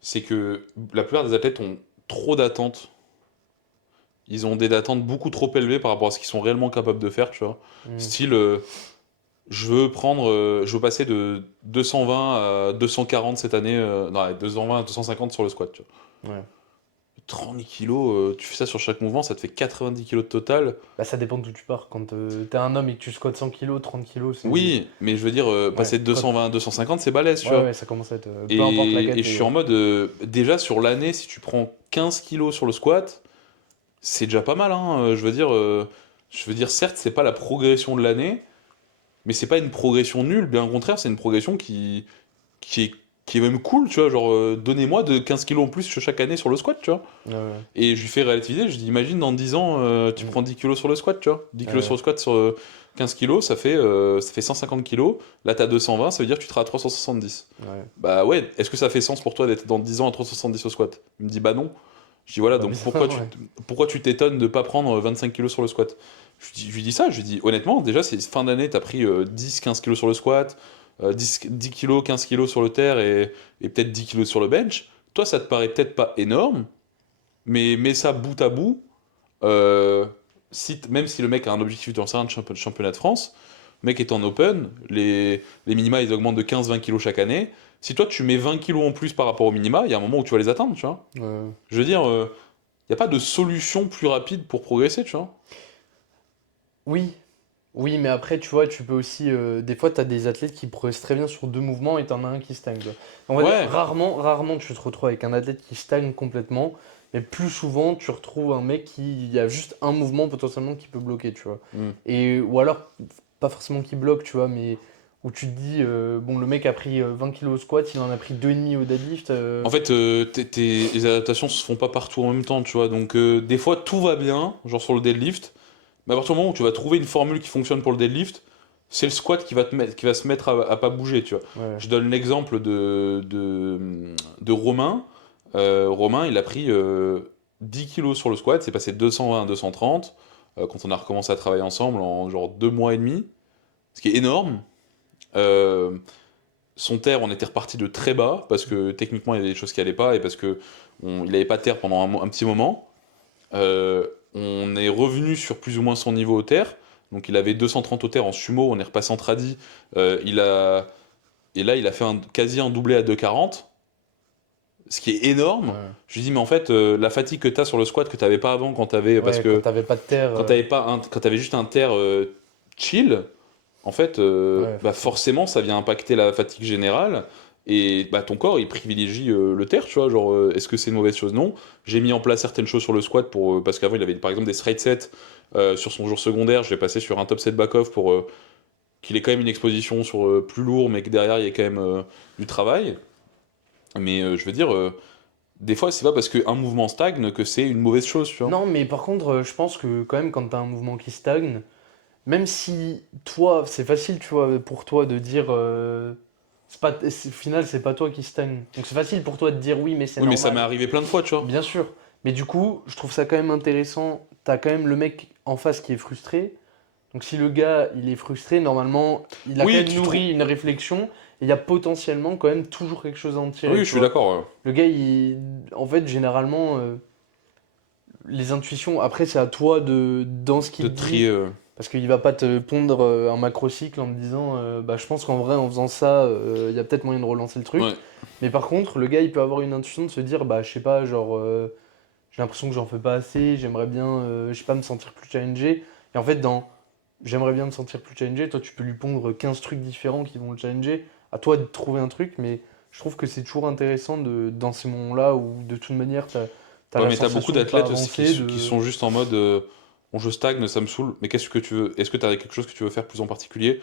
c'est que la plupart des athlètes ont trop d'attentes. Ils ont des attentes beaucoup trop élevées par rapport à ce qu'ils sont réellement capables de faire, tu vois. Hmm. Style, je veux passer de 220 à 240 cette année, non, 220 à 250 sur le squat, tu vois. Ouais. 30 kilos, tu fais ça sur chaque mouvement, ça te fait 90 kilos de total. Bah, ça dépend d'où tu pars. Quand t'es un homme et que tu squattes 100 kilos, 30 kilos, c'est. Oui, mais je veux dire, Ouais. passer de 220 à 250, c'est balèze, tu Ouais, vois. ouais, ça commence à être. Peu importe la Et je caté, suis en hein. mode, déjà sur l'année, si tu prends 15 kilos sur le squat, c'est déjà pas mal, hein. Je veux dire, certes, c'est pas la progression de l'année, mais c'est pas une progression nulle, bien au contraire, c'est une progression qui est, qui est même cool, tu vois. Genre, donnez-moi de 15 kilos en plus chaque année sur le squat, tu vois. Ouais, ouais. Et je lui fais relativiser, je dis, imagine dans 10 ans, tu Mm. prends 10 kilos sur le squat, tu vois. 10 kilos sur Ouais, le squat sur 15 kilos, ça fait 150 kilos. Là, t'as 220, ça veut dire que tu seras à 370. ouais. Bah ouais, est-ce que ça fait sens pour toi d'être dans 10 ans à 370 au squat? Il me dit, bah non. Je dis, voilà, Bah, donc bizarre, ouais. pourquoi tu t'étonnes de pas prendre 25 kilos sur le squat? Je lui dis ça, je lui dis, honnêtement, déjà, c'est fin d'année, t'as pris 10-15 kilos sur le squat, 10 kilos, 15 kilos sur le terre et peut-être 10 kilos sur le bench. Toi, ça te paraît peut-être pas énorme, mais mets ça bout à bout. euh, Même si le mec a un objectif de lancer un championnat de France, le mec est en open, les minima ils augmentent de 15-20 kilos chaque année. Si toi tu mets 20 kilos en plus par rapport aux minima, il y a un moment où tu vas les atteindre, tu vois. Ouais. Je veux dire, il n'y a pas de solution plus rapide pour progresser, tu vois. Oui, oui, mais après, tu vois, tu peux aussi. Des fois, tu as des athlètes qui progressent très bien sur deux mouvements et t'en as un qui stagne, tu vois. On va dire, Ouais, rarement tu te retrouves avec un athlète qui stagne complètement, mais plus souvent, tu retrouves un mec qui il y a juste un mouvement potentiellement qui peut bloquer, tu vois. hmm. Ou alors, pas forcément qui bloque, tu vois, mais où tu te dis, bon, le mec a pris 20 kilos au squat, il en a pris 2,5 au deadlift. En fait, les adaptations se font pas partout en même temps, tu vois. Donc, des fois, tout va bien, genre sur le deadlift. Mais à partir du moment où tu vas trouver une formule qui fonctionne pour le deadlift, c'est le squat qui va se mettre à pas bouger, tu vois. Ouais, Je donne l'exemple de Romain. Romain, il a pris 10 kilos sur le squat, c'est passé de 220 à 230 quand on a recommencé à travailler ensemble en genre 2 mois et demi, ce qui est énorme. Euh, Son terre, on était reparti de très bas parce que techniquement il y avait des choses qui allaient pas et parce que il n'avait pas de terre pendant un petit moment. On est revenu sur plus ou moins son niveau au terre. Donc il avait 230 au terre en sumo, on est repassé en tradi. Et là, il a fait quasi un doublé à 240, ce qui est énorme. ouais. Je lui dis, mais en fait, la fatigue que tu as sur le squat que tu n'avais pas avant parce Ouais, quand que t'avais pas de terre. quand tu avais juste un terre chill, en fait, Ouais, bah forcément. forcément, ça vient impacter la fatigue générale. Et bah, ton corps, il privilégie le terre, tu vois. Genre, est-ce que c'est une mauvaise chose? Non. J'ai mis en place certaines choses sur le squat parce qu'avant, il avait par exemple des straight sets sur son jour secondaire. Je l'ai passé sur un top set back-off pour qu'il ait quand même une exposition sur plus lourd, mais que derrière, il y ait quand même du travail. Mais je veux dire, des fois, c'est pas parce qu'un mouvement stagne que c'est une mauvaise chose, tu vois. Non, mais par contre, je pense que quand même, quand t'as un mouvement qui stagne, même si toi, c'est facile, tu vois, pour toi de dire, au final, c'est pas toi qui stagne. Donc c'est facile pour toi de dire oui, mais c'est Oui, mais ça m'est normal. arrivé plein de fois, tu vois. Bien sûr. Mais du coup, je trouve ça quand même intéressant. T'as quand même le mec en face qui est frustré. Donc si le gars, il est frustré, normalement, il a quand Oui, même tu trouves. nourri une réflexion. Et il y a potentiellement quand même toujours quelque chose à en Oui, tirer, je tu suis vois. d'accord. Le gars, en fait, généralement, les intuitions, après, c'est à toi de, dans ce qu'il De te dit, trier. Parce qu'il va pas te pondre un macrocycle en me disant bah je pense qu'en vrai en faisant ça, il y a peut-être moyen de relancer le truc. Ouais. Mais par contre, le gars il peut avoir une intuition de se dire bah je sais pas, genre j'ai l'impression que j'en fais pas assez, j'aimerais bien je sais pas me sentir plus challengé. Et en fait dans j'aimerais bien me sentir plus challengé, toi tu peux lui pondre 15 trucs différents qui vont le challenger. À toi de trouver un truc, mais je trouve que c'est toujours intéressant dans ces moments-là où de toute manière t'as Ouais, la mais t'as beaucoup sensation de pas d'athlètes aussi avancer, qui de. sont juste en mode bon, je stagne, ça me saoule, mais qu'est-ce que tu veux? Est-ce que t'as quelque chose que tu veux faire plus en particulier?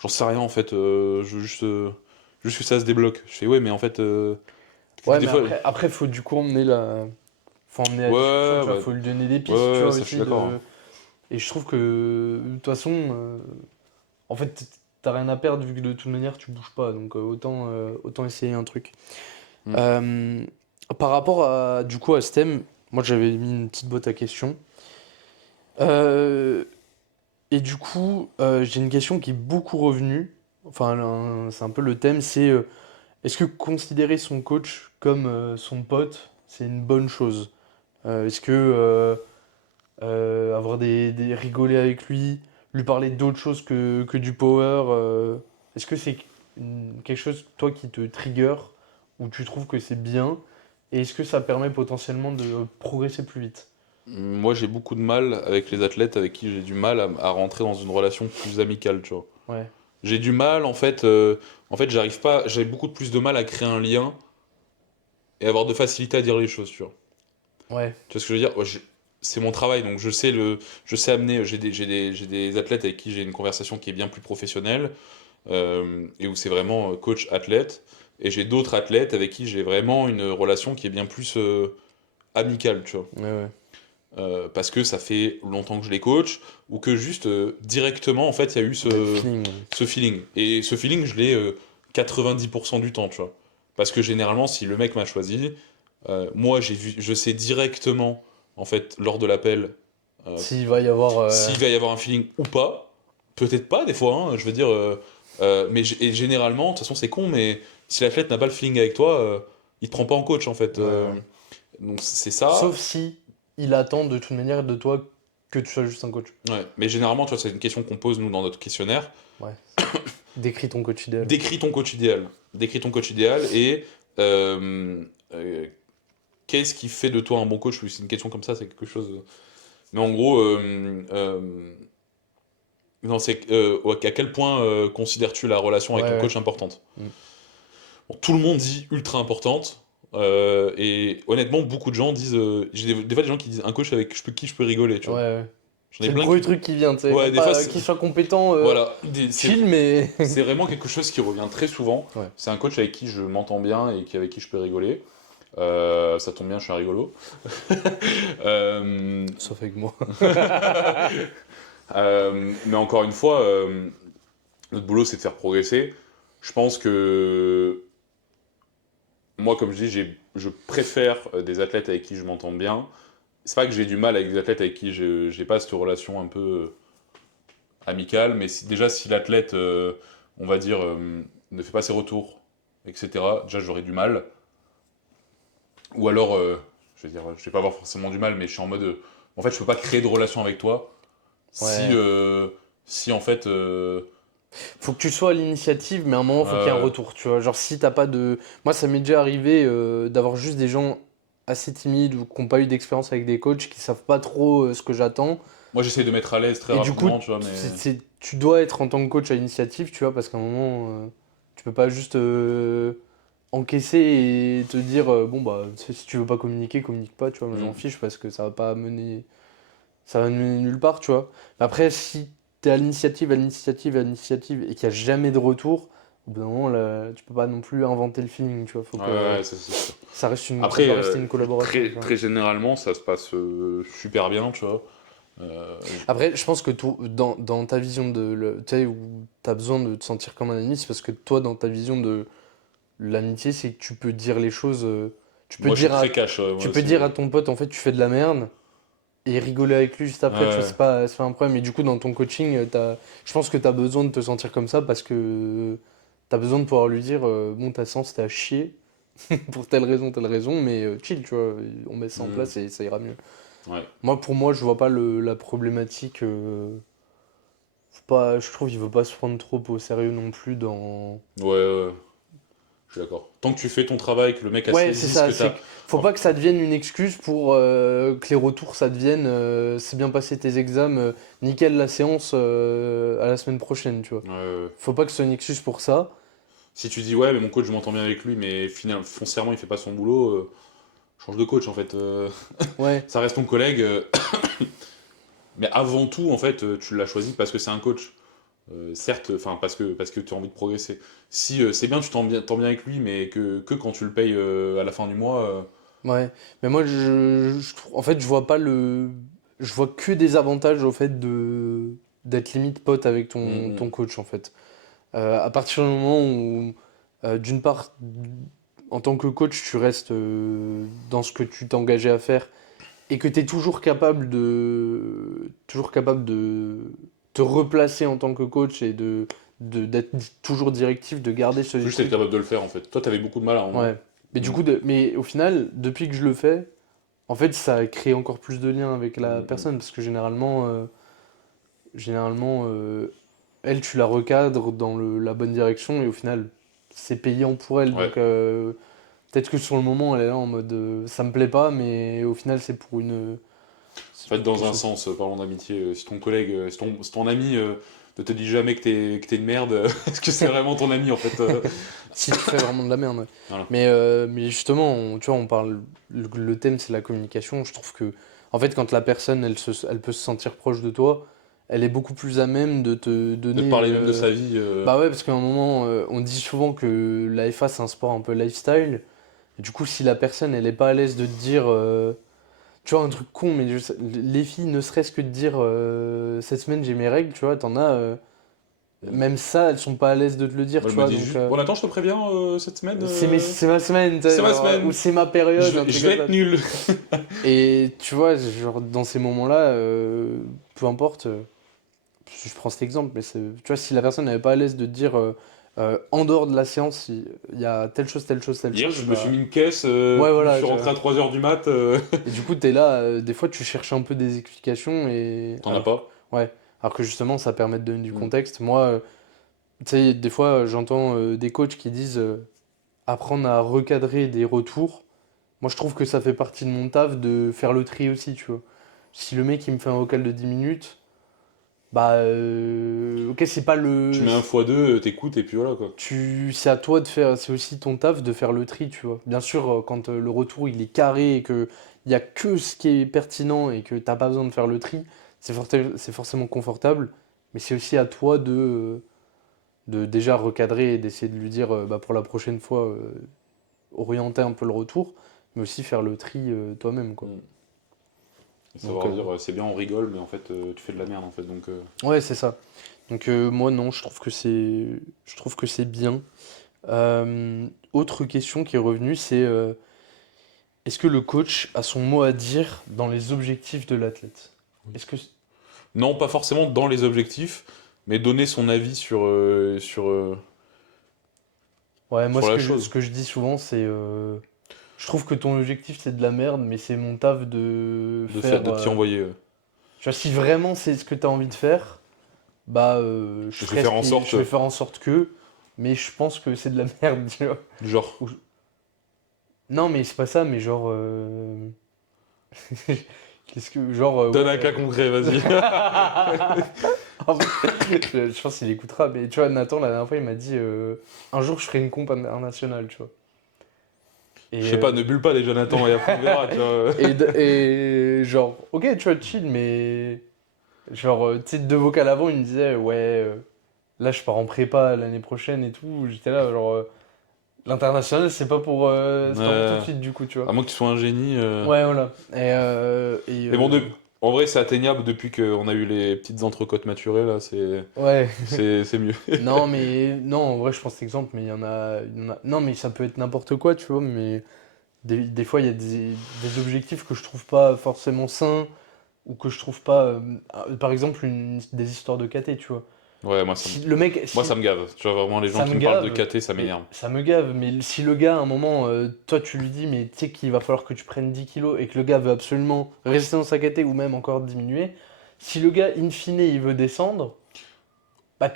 J'en sais rien en fait, je veux juste que ça se débloque. Je fais ouais, mais en fait, Ouais, des mais fois, après faut du coup faut emmener la discussion, ouais, tu vois, bah, faut lui donner des ouais, pistes, tu vois, ça je suis aussi d'accord, hein. Et je trouve que, de toute façon, en fait, t'as rien à perdre vu que de toute manière tu bouges pas, donc autant essayer un truc. Hmm. Euh, Par rapport du coup, à ce thème, moi j'avais mis une petite boîte à questions. Euh, et du coup, j'ai une question qui est beaucoup revenue, enfin, c'est un peu le thème, c'est est-ce que considérer son coach comme son pote, c'est une bonne chose? Est-ce que avoir rigoler avec lui parler d'autre chose que du power, est-ce que c'est quelque chose, toi, qui te trigger, ou tu trouves que c'est bien? Et est-ce que ça permet potentiellement de progresser plus vite? Moi j'ai beaucoup de mal avec les athlètes avec qui j'ai du mal à rentrer dans une relation plus amicale, tu vois. Ouais, J'ai du mal en fait j'arrive pas, j'ai beaucoup plus de mal à créer un lien et avoir de facilité à dire les choses, tu vois. ouais, Tu vois ce que je veux dire? C'est mon travail, donc je sais amener. J'ai des athlètes avec qui j'ai une conversation qui est bien plus professionnelle et où c'est vraiment coach-athlète. Et j'ai d'autres athlètes avec qui j'ai vraiment une relation qui est bien plus amicale, tu vois. ouais, ouais. Parce que ça fait longtemps que je les coach ou que juste directement, en fait, il y a eu Ouais, le feeling, ouais. ce feeling. Et ce feeling, je l'ai 90% du temps, tu vois. Parce que généralement, si le mec m'a choisi, moi, je sais directement, en fait, lors de l'appel, euh, S'il va y avoir. s'il va y avoir un feeling ou pas. Peut-être pas, des fois, hein, je veux dire. Mais et généralement, de toute façon, c'est con, mais si l'athlète n'a pas le feeling avec toi, il te prend pas en coach, en fait. Ouais, ouais. Donc, c'est Sauf ça. si il attend de toute manière de toi que tu sois juste un coach. Ouais. Mais généralement, tu vois, c'est une question qu'on pose, nous, dans notre questionnaire. Ouais. Décris ton coach idéal. Décris ton coach idéal. Décris ton coach idéal et euh, euh, qu'est-ce qui fait de toi un bon coach? Oui, c'est une question comme ça, c'est quelque chose. Mais en gros, non, c'est à quel point considères-tu la relation Ouais, avec ton ouais. coach importante? Mm. Bon, tout le monde dit ultra importante. Et honnêtement, beaucoup de gens disent. J'ai des fois des gens qui disent un coach avec qui je peux rigoler, tu Ouais, vois. ouais. J'en ai C'est le plein premier qui. truc qui vient, tu sais. Ouais, Même des fois, pas qu'il soit compétent, voilà. chill, mais. C'est vraiment quelque chose qui revient très souvent. Ouais, C'est un coach avec qui je m'entends bien et avec qui je peux rigoler. Ça tombe bien, je suis un rigolo. Euh, sauf avec moi. mais encore une fois, notre boulot, c'est de faire progresser. Je pense que moi, comme je dis, je préfère des athlètes avec qui je m'entends bien. C'est pas que j'ai du mal avec des athlètes avec qui je j'ai pas cette relation un peu amicale, mais déjà si l'athlète, on va dire, ne fait pas ses retours, etc., déjà j'aurais du mal. Ou alors, je vais dire, je vais pas avoir forcément du mal, mais je suis en mode, en fait, je peux pas créer de relation avec toi si, Ouais. si en fait, Faut que tu sois à l'initiative, mais à un moment, faut qu'il y ait un euh, retour, tu vois. Genre, si t'as pas de. Moi, ça m'est déjà arrivé d'avoir juste des gens assez timides ou qui n'ont pas eu d'expérience avec des coachs qui savent pas trop ce que j'attends. moi j'essaie de mettre à l'aise très Et du coup, rapidement, tu vois, mais tu dois être en tant que coach à l'initiative, tu vois, parce qu'à un moment, tu peux pas juste encaisser et te dire, bon, bah, si tu veux pas communiquer, communique pas, tu vois, moi, je m'en hmm. fiche parce que ça va mener nulle part, tu vois. Mais après, si t'es à l'initiative, à l'initiative, à l'initiative et qu'il n'y a jamais de retour, au bout d'un moment, là, tu peux pas non plus inventer le feeling, tu vois. Faut Ouais, que ouais, ça c'est sûr. ça Après, doit rester une collaboration, tu vois. très généralement, ça se passe super bien, tu vois. Après, je pense que dans ta vision tu sais, où t'as besoin de te sentir comme un ami, c'est parce que toi, dans ta vision de l'amitié, c'est que tu peux dire les choses, tu peux Moi, je suis dire très cash, moi tu peux aussi. dire à ton pote, en fait, tu fais de la merde, et rigoler avec lui juste après, tu vois, Ouais. c'est pas un problème. Et du coup, dans ton coaching, je pense que tu as besoin de te sentir comme ça parce que tu as besoin de pouvoir lui dire bon, ta séance, c'était à chier pour telle raison, mais chill, tu vois, on met ça en Hmm. place et ça ira mieux. Ouais. Pour moi, je vois pas la problématique. je trouve qu'il faut pas se prendre trop au sérieux non plus dans. Ouais, je suis d'accord. Tant que tu fais ton travail, que le mec a Ouais, c'est saisi ce ça, que c'est t'as. que faut en- pas que ça devienne une excuse pour que les retours ça devienne c'est bien passé tes examens, nickel la séance à la semaine prochaine, tu vois. euh, Faut pas que ce soit une excuse pour ça. Si tu dis ouais, mais mon coach, je m'entends bien avec lui, mais finalement, foncièrement, il fait pas son boulot, change de coach en fait. Ouais, Ça reste ton collègue, mais avant tout, en fait, tu l'as choisi parce que c'est un coach. Certes, enfin parce que tu as envie de progresser. Si c'est bien, tu t'entends bien avec lui, mais que quand tu le payes à la fin du mois, ouais. Mais moi en fait, je vois que des avantages au fait de d'être limite pote avec ton on- coach en fait. À partir du moment où d'une part en tant que coach, tu restes dans ce que tu t'es engagé à faire et que tu es toujours capable de te replacer en tant que coach et d'être toujours directif, de garder ce faut juste être truc. capable de le faire en fait. Toi, t'avais beaucoup de mal à un moment. Ouais. Mais du Mm, coup, mais au final, depuis que je le fais, en fait, ça crée encore plus de liens avec mm, la mm. personne parce que généralement, elle, tu la recadres dans la bonne direction et au final, c'est payant pour elle. Ouais. Donc, peut-être que sur le moment, elle est là en mode ça me plaît pas, mais au final, En c'est fait, pour dans quelque un chose. sens, parlons d'amitié, si ton collègue, si ton ami ne te dit jamais que t'es une merde, est-ce que c'est vraiment ton ami en fait Si tu fais vraiment de la merde. Ouais. Voilà. Mais justement, tu vois, on parle. Le thème, c'est la communication. Je trouve que, en fait, quand la personne, elle peut se sentir proche de toi, elle est beaucoup plus à même de te De te donner. parler même de sa vie. Bah ouais, parce qu'à un moment, on dit souvent que la FA, c'est un sport un peu lifestyle. Et du coup, si la personne, elle est pas à l'aise de te dire. Tu vois, un truc con, mais les filles, ne serait-ce que de dire cette semaine, j'ai mes règles, tu vois, t'en as. Mm. Même ça, elles sont pas à l'aise de te le dire, Moi, tu elle me vois. dit Donc. juste, bon, attends, je te préviens, cette semaine, C'est ma semaine, tu c'est sais, ma genre, ou semaine, c'est ma période, un truc je comme vais ça. être nul. Et tu vois, genre, dans ces moments-là, peu importe, je prends cet exemple, mais tu vois, si la personne n'est pas à l'aise de te dire en dehors de la séance, il y a telle Hier, chose, je me suis bah mis une caisse, ouais, je voilà, suis tu rentré vois. à 3 heures du mat, Et du coup, t'es là, des fois, tu cherches un peu des explications, et t'en as pas. ouais, alors que justement, ça permet de donner du Mm. contexte. Moi, tu sais, des fois, j'entends des coachs qui disent apprendre à recadrer des retours. Moi, je trouve que ça fait partie de mon taf de faire le tri aussi, tu vois. Si le mec il me fait un vocal de 10 minutes, bah ok, c'est pas Tu mets un x2, t'écoutes, et puis voilà quoi. c'est à toi de faire, c'est aussi ton taf de faire le tri, tu vois. Bien sûr, quand le retour il est carré et que il y a que ce qui est pertinent et que t'as pas besoin de faire le tri, c'est forcément confortable, mais c'est aussi à toi de déjà recadrer et d'essayer de lui dire bah, pour la prochaine fois orienter un peu le retour, mais aussi faire le tri toi-même, quoi. Mm. Et Donc, savoir dire, c'est bien, on rigole, mais en fait, tu fais de la merde en fait, donc. ouais, c'est ça. Donc moi non, je trouve que c'est bien. Autre question qui est revenue, c'est est-ce que le coach a son mot à dire dans les objectifs de l'athlète? Est-ce que Non, pas forcément dans les objectifs, mais donner son avis ouais, moi sur la ce chose. que je dis souvent c'est je trouve que ton objectif c'est de la merde, mais c'est mon taf de De faire, faire de t'y envoyer. tu vois, si vraiment c'est ce que tu as envie de faire, bah Je vais faire en sorte, je vais faire en sorte que mais je pense que c'est de la merde, tu vois. genre, Ou non, mais c'est pas ça, mais genre. Qu'est-ce que. Genre, donne un ouais. cas concret, vas-y. En fait, je pense qu'il écoutera, mais tu vois, Nathan, la dernière fois, il m'a dit un jour, je ferai une comp internationale, tu vois. Je Et, sais pas, ne bulle pas déjà Nathan, et après on verra, tu vois. et genre, ok, tu vois, chill, mais. Genre, tu sais, deux vocales avant, il me disait, ouais, là, je pars en prépa l'année prochaine et tout. J'étais là, genre, l'international, c'est pas pour tout de Euh, suite, du coup, tu vois. à moins que tu sois un génie. Ouais, voilà. Mais bon, en vrai, c'est atteignable depuis qu'on a eu les petites entrecôtes maturées, là, c'est ouais. c'est mieux. Non, mais non, en vrai, je pense cet exemple, mais non, mais ça peut être n'importe quoi, tu vois. Mais des fois, il y a des objectifs que je trouve pas forcément sains ou que je trouve pas. Par exemple, des histoires de KT, tu vois. Ouais, Si le mec, moi, si ça me gave. Tu vois, vraiment, les gens ça qui me me parlent de gave, KT, ça mais m'énerve. ça me gave, mais si le gars, à un moment, toi, tu lui dis, mais tu sais qu'il va falloir que tu prennes 10 kilos et que le gars veut absolument rester dans sa KT ou même encore diminuer, si le gars, in fine, il veut descendre. Bah,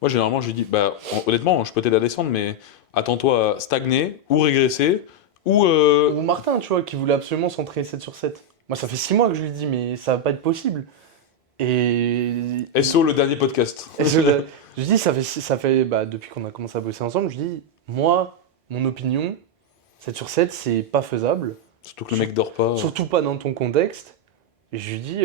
Moi, généralement, je lui dis, bah, honnêtement, je peux t'aider à descendre, mais attends-toi à stagner ou régresser ou. Ou Martin, tu vois, qui voulait absolument s'entraîner 7 sur 7. Moi, ça fait 6 mois que je lui dis, mais ça va pas être possible. Et. SO, le dernier podcast. et je dis, ça fait bah, depuis qu'on a commencé à bosser ensemble, je dis, moi, mon opinion, 7 sur 7, c'est pas faisable. Surtout que le mec dort pas. Surtout pas dans ton contexte. Et je lui dis,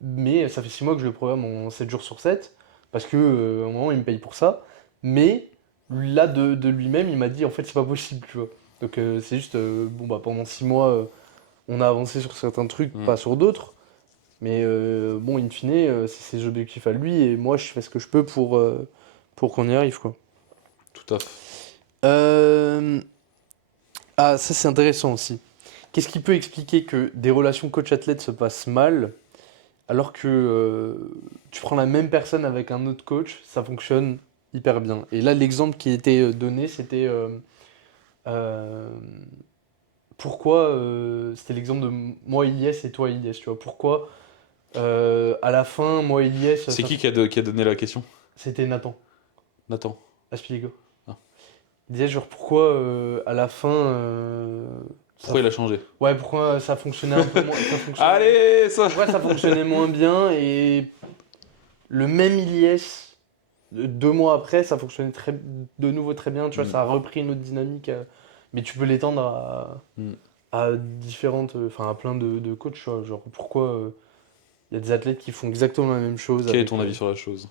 mais ça fait 6 mois que je le programme en 7 jours sur 7, parce que à un moment, il me paye pour ça. Mais là, de lui-même, il m'a dit, en fait, c'est pas possible, tu vois. Donc c'est juste, bon, bah, pendant 6 mois, on a avancé sur certains trucs, Mm. pas sur d'autres. Mais bon, in fine, c'est ses objectifs à lui, et moi, je fais ce que je peux pour qu'on y arrive, quoi. Tout à fait. Euh, Ah, ça, c'est intéressant aussi. Qu'est-ce qui peut expliquer que des relations coach-athlète se passent mal, alors que tu prends la même personne avec un autre coach, ça fonctionne hyper bien. Et là, l'exemple qui était donné, c'était euh, pourquoi c'était l'exemple de moi Ilyes et toi Ilyes, tu vois. Pourquoi à la fin, moi Ilyes, C'est qui a donné la question? c'était Nathan Nathan. Aspiligo. Ah. Il disait genre pourquoi à la fin Pourquoi il a changé? ouais, pourquoi ça fonctionnait un peu moins ça fonctionnait... Allez, ça. Pourquoi ça fonctionnait moins bien et le même Ilyes 2 mois après, ça fonctionnait de nouveau très bien, tu vois, Mm. ça a repris une autre dynamique, mais tu peux l'étendre Mm. à différentes, enfin à plein de coachs, tu vois, genre pourquoi il y a des athlètes qui font exactement la même chose Quel est avec, ton avis sur la chose?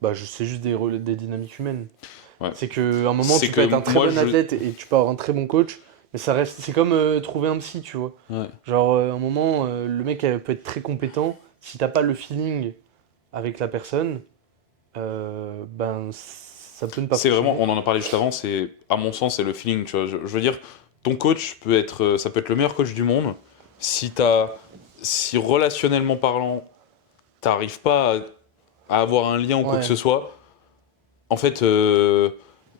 bah, c'est juste des dynamiques humaines. Ouais. C'est qu'à un moment, C'est tu peux que être un très moi, bon athlète et tu peux avoir un très bon coach, mais ça reste, c'est comme trouver un psy, tu vois. Ouais. Genre, à un moment, le mec peut être très compétent, si t'as pas le feeling avec la personne, ben ça peut ne pas C'est vraiment, fonctionner. on en a parlé juste avant, c'est, à mon sens, c'est le feeling, tu vois. Je veux dire, ton coach peut être, ça peut être le meilleur coach du monde. Si relationnellement parlant, t'arrives pas à avoir un lien ou quoi que Ouais. ce soit, en fait,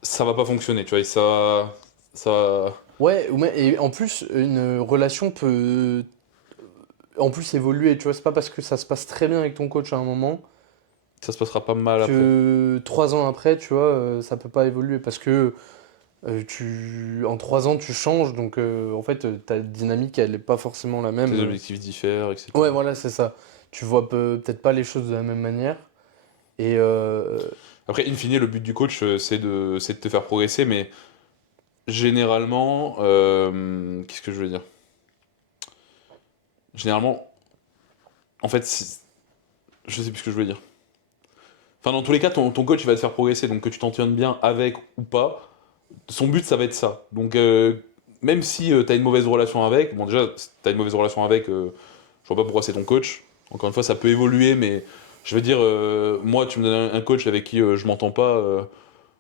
ça va pas fonctionner, tu vois. Ça, Ouais, et en plus, une relation peut en plus évoluer, tu vois. C'est pas parce que ça se passe très bien avec ton coach à un moment ça se passera pas mal après. que 3 ans après, tu vois, ça peut pas évoluer parce que en 3 ans, tu changes, donc en fait, ta dynamique, elle est pas forcément la même. Tes objectifs diffèrent, Ouais, etc. voilà, c'est ça. Tu vois peut-être pas les choses de la même manière. Et Après, in fine, le but du coach, c'est de te faire progresser, mais généralement, qu'est-ce que je veux dire? Généralement, en fait, je sais plus ce que je veux dire. Enfin, dans tous les cas, ton coach, il va te faire progresser, donc que tu t'entendes bien avec ou pas, son but, ça va être ça. Donc, même si t'as une mauvaise relation avec, bon, déjà, si t'as une mauvaise relation avec, je vois pas pourquoi c'est ton coach. Encore une fois, ça peut évoluer, mais je veux dire, moi, tu me donnes un coach avec qui je m'entends pas,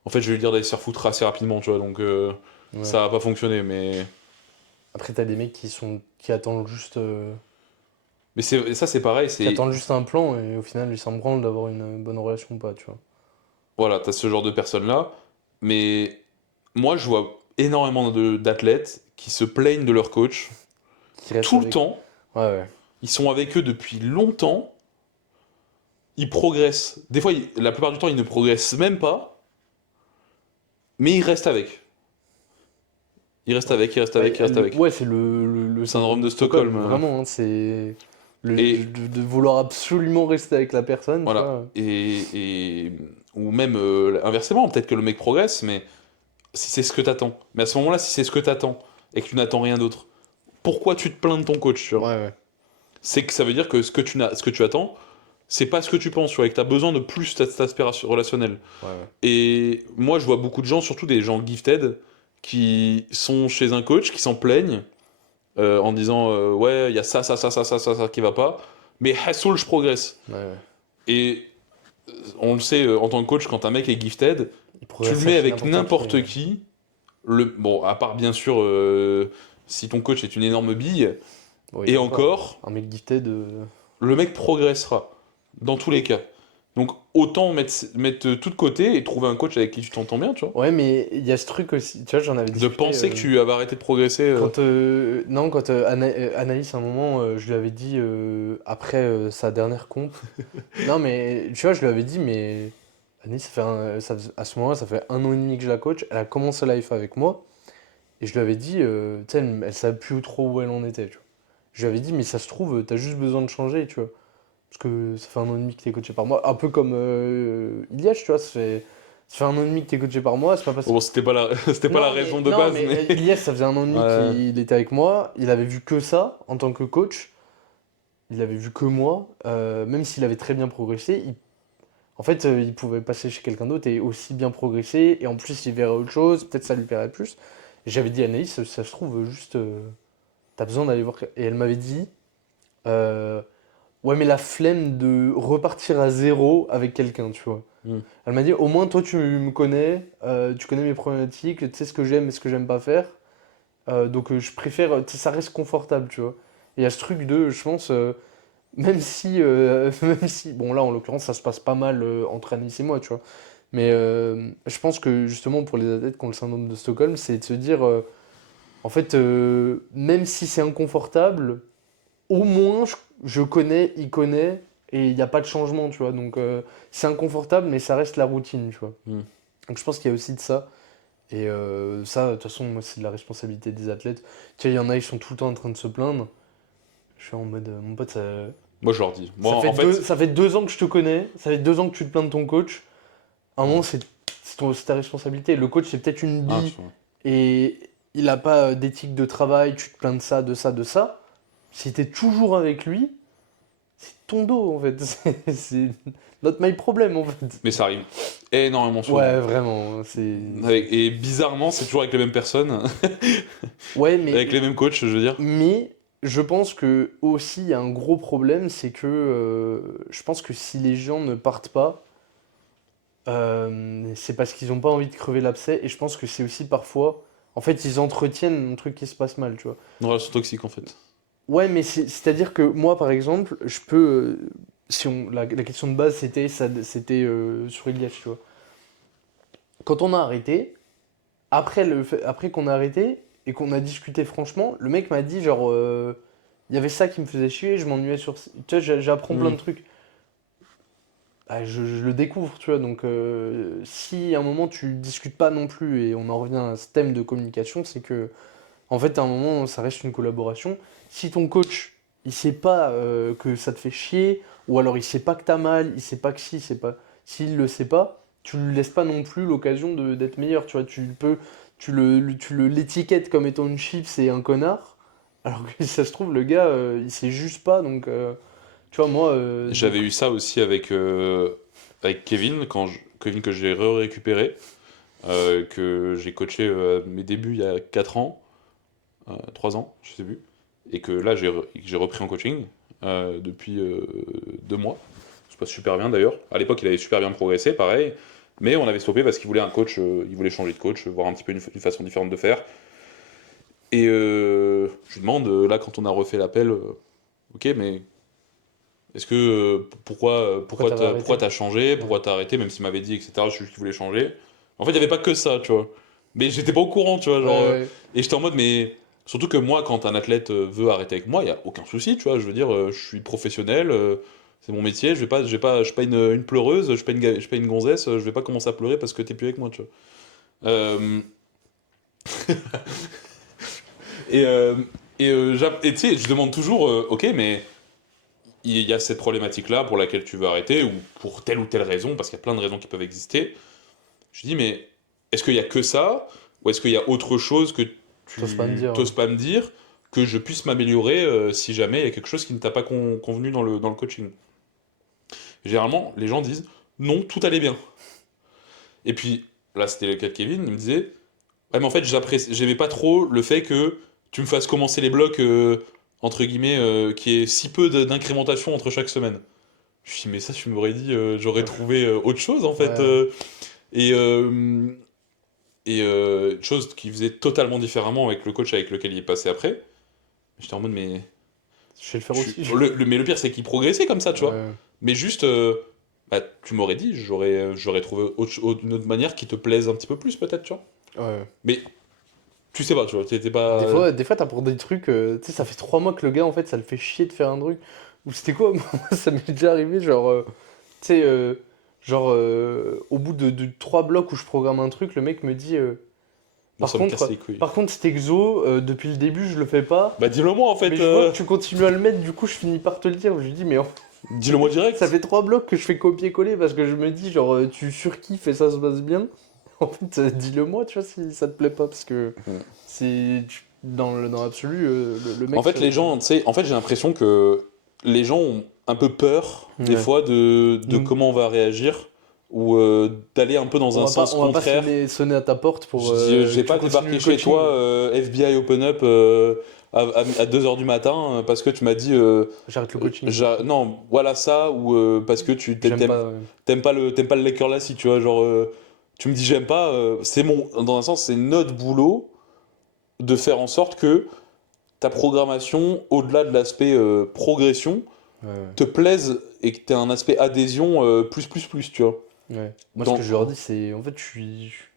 en fait, je vais lui dire d'aller se faire foutre assez rapidement, tu vois, donc ouais. ça va pas fonctionner, mais. Après, t'as des mecs qui attendent juste, Mais ça, c'est pareil, qui c'est. attendent juste un plan et au final, ils s'en branlent d'avoir une bonne relation ou pas, tu vois. Voilà, t'as ce genre de personnes-là, mais moi, je vois énormément d'athlètes qui se plaignent de leur coach Qui restent tout le avec. temps. Ouais, ouais. Ils sont avec eux depuis longtemps. Ils progressent. Des fois, la plupart du temps, ils ne progressent même pas, mais ils restent avec. Ils restent Ouais, avec, ils restent avec, ils restent avec. ouais, c'est le Syndrome de Stockholm, Stockholm. vraiment, hein, c'est Et de vouloir absolument rester avec la personne, tu voilà. vois. Ou même inversement, peut-être que le mec progresse, mais si c'est ce que t'attends. Mais à ce moment-là, si c'est ce que t'attends et que tu n'attends rien d'autre, pourquoi tu te plains de ton coach, tu Ouais, vois? ouais, C'est que ça veut dire que ce que tu attends, c'est pas ce que tu penses, tu vois, et que tu as besoin de plus cet aspect relationnel. ouais, ouais. Et moi, je vois beaucoup de gens, surtout des gens gifted, qui sont chez un coach, qui s'en plaignent en disant ouais, il y a ça qui va pas, mais Hassoul, je progresse. Ouais, ouais. Et on le sait, en tant que coach, quand un mec est gifted, Il tu le progresse mets chez avec n'importe n'importe qui. qui. Bon, à part bien sûr si ton coach est une énorme bille, Bon, et et encore, encore, un mec gifted, le mec progressera, dans tous les cas. Donc autant mettre tout de côté et trouver un coach avec qui tu t'entends bien, tu vois. Ouais, mais il y a ce truc aussi, tu vois, j'en avais De discuté. penser que tu avais arrêté de progresser. Non, quand Anaïs, à un moment, je lui avais dit, après sa dernière comp, non, mais tu vois, je lui avais dit, mais Anaïs, à ce moment-là, ça fait 1 an et demi que je la coach, elle a commencé la F avec moi, et je lui avais dit, tu sais, elle savait plus trop où elle en était, tu vois. Je lui avais dit, mais ça se trouve, t'as juste besoin de changer, tu vois. Parce que ça fait 1 an et demi que t'es coaché par moi, un peu comme Ilias, tu vois, ça fait 1 an et demi que t'es coaché par moi, c'est pas parce Bon, c'était pas la, c'était pas la non, raison mais, de non, base, mais mais. Ilias, ça faisait 1 an et demi Ouais. qu'il était avec moi. Il avait vu que ça en tant que coach. Il avait vu que moi. Même s'il avait très bien progressé, en fait, il pouvait passer chez quelqu'un d'autre et aussi bien progresser. Et en plus, il verrait autre chose. Peut-être ça lui plairait plus. Et j'avais dit à Anaïs, ça se trouve, juste, t'as besoin d'aller voir. Et elle m'avait dit, euh, ouais, mais la flemme de repartir à zéro avec quelqu'un, tu vois. Hmm. Elle m'a dit, au moins, toi, tu me connais. Tu connais mes problématiques. Tu sais ce que j'aime et ce que j'aime pas faire. Donc je préfère, ça reste confortable, tu vois. Et il y a ce truc de, je pense, même si, bon là en l'occurrence ça se passe pas mal entre Anis et moi, tu vois. Mais je pense que justement pour les athlètes qui ont le syndrome de Stockholm, c'est de se dire, en fait, même si c'est inconfortable, au moins je connais, il connaît, et il n'y a pas de changement, tu vois. Donc c'est inconfortable, mais ça reste la routine, tu vois. Hmm. Donc je pense qu'il y a aussi de ça. Et ça, de toute façon, moi, c'est de la responsabilité des athlètes. Tu sais, il y en a, ils sont tout le temps en train de se plaindre. Je suis en mode, mon pote, Moi, je leur dis. Moi, en fait. ça fait 2 ans que je te connais, ça fait 2 ans que tu te plains de ton coach. À un Hmm. moment, c'est ta responsabilité. Le coach, c'est peut-être une Ah, bille et il n'a pas d'éthique de travail, tu te plains de ça, de ça, de ça. Si t'es toujours avec lui, c'est ton dos, en fait. C'est not my problem, en fait. Mais ça arrive énormément Ouais, souvent. vraiment, Et bizarrement, c'est toujours avec les mêmes personnes, Ouais, avec les mêmes coachs, je veux dire. mais je pense que aussi il y a un gros problème, c'est que je pense que si les gens ne partent pas, c'est parce qu'ils n'ont pas envie de crever l'abcès. Et je pense que c'est aussi parfois, en fait, ils entretiennent un truc qui se passe mal, tu vois. Une relation toxique, en fait. Ouais, mais c'est-à-dire que moi, par exemple, je peux, si on, la question de base, c'était sur Ilias, tu vois. Quand on a arrêté, après qu'on a arrêté et qu'on a discuté franchement, le mec m'a dit genre, il y avait ça qui me faisait chier, je m'ennuyais sur, tu vois, j'apprends plein Hmm. de trucs. Ah, je le découvre, tu vois, donc si à un moment tu discutes pas non plus et on en revient à ce thème de communication, c'est que en fait à un moment ça reste une collaboration. Si ton coach il sait pas que ça te fait chier, ou alors il sait pas que t'as mal, il sait pas que si, c'est pas, s'il le sait pas, tu lui laisses pas non plus l'occasion d'être meilleur, tu vois, l'étiquettes comme étant une chips et un connard, alors que si ça se trouve le gars il sait juste pas, donc tu vois moi donc J'avais eu ça aussi avec Kevin, Kevin que j'ai récupéré, que j'ai coaché à mes débuts il y a 4 ans, 3 ans, je sais plus, et que là j'ai repris en coaching depuis 2 mois. Ça se passe super bien d'ailleurs. À l'époque, il avait super bien progressé, pareil, mais on avait stoppé parce qu'il voulait un coach, il voulait changer de coach, voir un petit peu une façon différente de faire. Et je lui demande, là, quand on a refait l'appel, ok, mais est-ce que pourquoi t'avais pourquoi arrêté? t'as changé, Ouais. pourquoi t'as arrêté, même s'il m'avait dit, etc. Je suis juste qu'il voulait changer. En fait, il n'y avait pas que ça, tu vois. Mais j'étais pas au courant, tu vois, Ouais, genre. ouais. Et j'étais en mode, mais surtout que moi, quand un athlète veut arrêter avec moi, il y a aucun souci, tu vois. Je veux dire, je suis professionnel, c'est mon métier. Je suis pas une pleureuse, je suis pas une gonzesse. Je vais pas commencer à pleurer parce que t'es plus avec moi, tu vois. Euh, et et tu sais, je demande toujours, ok, mais il y a cette problématique-là pour laquelle tu veux arrêter, ou pour telle ou telle raison, parce qu'il y a plein de raisons qui peuvent exister. Je dis, mais est-ce qu'il y a que ça, ou est-ce qu'il y a autre chose que T'oses pas me tu dire, ouais. t'oses pas me dire, que je puisse m'améliorer si jamais il y a quelque chose qui ne t'a pas convenu dans le coaching? Généralement, les gens disent, non, tout allait bien. Et puis, là, c'était le cas de Kevin, il me disait, ouais, mais en fait, j'aimais pas trop le fait que tu me fasses commencer les blocs, entre guillemets, qu'il y ait si peu d'incrémentation entre chaque semaine. Je me suis dit, mais ça, tu m'aurais dit, j'aurais Ouais. trouvé autre chose en fait. Ouais. Et chose qu'il faisait totalement différemment avec le coach avec lequel il est passé après. J'étais en mode, mais. Je vais le faire aussi. Mais le pire, c'est qu'il progressait comme ça, tu vois. Ouais. Mais juste, bah, tu m'aurais dit, j'aurais trouvé une autre manière qui te plaise un petit peu plus, peut-être, tu vois. Ouais. Mais tu sais pas, tu vois, t'étais pas. Des fois t'as pour des trucs, tu sais, ça fait 3 mois que le gars, en fait, ça le fait chier de faire un truc. Ou c'était quoi? Moi, ça m'est déjà arrivé, genre, tu sais, au bout de 3 blocs où je programme un truc, le mec me dit, Moi, par ça me casse contre, les couilles. par contre, cet exo, depuis le début, je le fais pas. Bah, dis-le moi, en Mais fait. je vois que tu continues à le mettre, du coup, je finis par te le dire. Je lui dis, mais Dis-le moi ça direct. fait 3 blocs que je fais copier-coller parce que je me dis, genre, tu surkiffes et ça se passe bien. En fait, dis-le moi, tu vois, si ça te plaît pas, parce que Mm. dans l'absolu, le En mec. fait, les gens, tu sais, en fait, j'ai l'impression que les gens ont un peu peur, des Ouais. fois, de Donc, comment on va réagir, ou d'aller un peu dans un sens on va pas contraire. sonner à ta porte pour Je dis, j'ai que tu pas continues débarqué le chez coaching. toi, FBI Open Up, à 2 heures du matin, parce que tu m'as dit, J'arrête le coaching. non, voilà ça, ou parce que J'aime pas. t'aimes pas le Laker Lassie, tu vois, genre, tu me dis j'aime pas, dans un sens, c'est notre boulot de faire en sorte que ta programmation, au-delà de l'aspect progression, Ouais, te plaise et que tu aies un aspect adhésion plus, tu vois. ouais. Moi, ce que Dans, je leur dis, c'est. En fait, je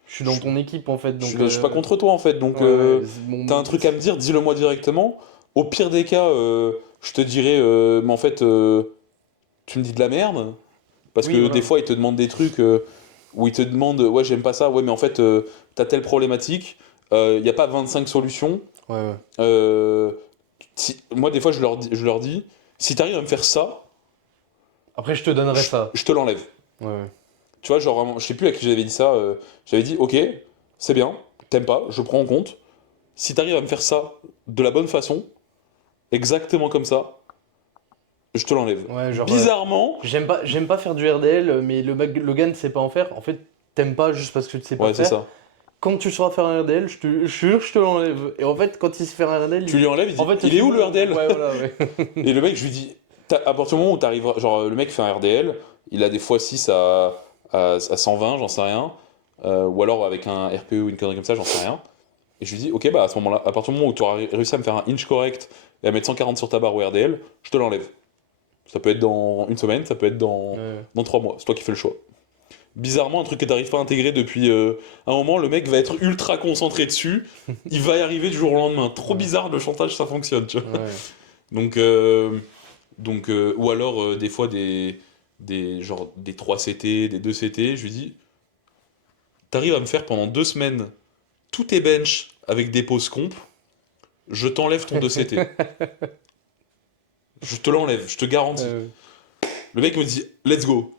suis dans je, ton équipe, en fait. Donc, je suis pas contre toi en fait, donc ouais, ouais. C'est t'as bon. un truc à me dire, dis-le moi directement. Au pire des cas, je te dirais, mais en fait, tu me dis de la merde, parce Oui, que des voilà. fois ils te demandent des trucs où ils te demandent, ouais, j'aime pas ça, ouais, mais en fait, t'as telle problématique, il n'y a pas 25 solutions. Ouais, ouais. Euh, Moi, des fois, je leur dis, si t'arrives à me faire ça, Après, je te donnerai ça. je te l'enlève. Ouais, ouais. Tu vois, genre, vraiment, je sais plus à qui j'avais dit ça. J'avais dit, ok, c'est bien, t'aimes pas, je prends en compte. Si t'arrives à me faire ça de la bonne façon, exactement comme ça, je te l'enlève. Ouais, genre, Bizarrement, j'aime pas faire du RDL, mais le gars ne sait pas en faire. En fait, t'aimes pas juste parce que tu sais pas ouais, c'est faire. ça. Quand tu sauras faire un RDL, je te jure, je te l'enlève. Et en fait, quand il sait faire un RDL, Tu lui enlèves, il en dit, fait, il est c'est où le bon. RDL? Ouais, voilà, ouais. Et le mec, je lui dis, à partir du moment où t'arriveras, genre, le mec fait un RDL, il a des fois 6 à 120, j'en sais rien. Ou alors avec un RPE ou une connerie comme ça, j'en sais rien. Et je lui dis, ok, bah à ce moment-là, à partir du moment où tu auras réussi à me faire un inch correct et à mettre 140 sur ta barre au RDL, je te l'enlève. Ça peut être dans une semaine, ça peut être Ouais. dans 3 mois. C'est toi qui fais le choix. Bizarrement, un truc que t'arrives pas à intégrer depuis un moment, le mec va être ultra concentré dessus. Il va y arriver du jour au lendemain. Trop Ouais. bizarre, le chantage, ça fonctionne, tu vois. Ouais. Donc, ou alors des fois genre, des 3 CT, des 2 CT, je lui dis, t'arrives à me faire pendant 2 semaines tous tes bench avec des pauses comp, je t'enlève ton 2 CT. Je te l'enlève, je te garantis. Euh, Le mec me dit, let's go.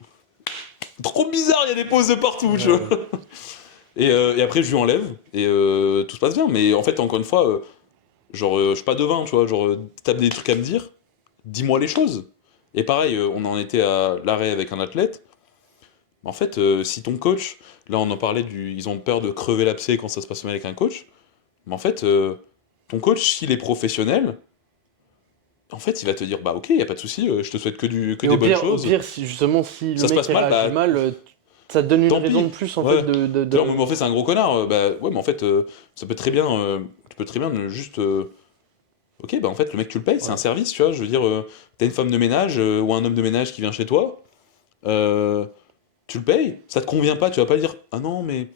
Trop bizarre, il y a des pauses de partout, tu vois. ouais. Et après, je lui enlève, et tout se passe bien. Mais en fait, encore une fois, genre, je suis pas devin, tu vois. Genre, t'as des trucs à me dire, dis-moi les choses. Et pareil, on en était à l'arrêt avec un athlète. En fait, si ton coach, là on en parlait ils ont peur de crever l'abcès quand ça se passe mal avec un coach. Mais en fait, ton coach, s'il est professionnel, en fait, il va te dire, bah ok, y a pas de souci, je te souhaite que Et des bonnes au choses. pire, si justement, si le Ça se mec passe il mal, réagit bah mal, ça te donne une tant raison pis. de plus en fait Ouais. T'es là, mais en fait, c'est un gros connard. Bah ouais, mais en fait, ça peut très bien, tu peux très bien juste. Ok, bah en fait, le mec, tu le payes, c'est un Ouais. service, tu vois. Je veux dire, t'as une femme de ménage ou un homme de ménage qui vient chez toi, euh, tu le payes, ça te convient pas, tu vas pas dire, ah non, mais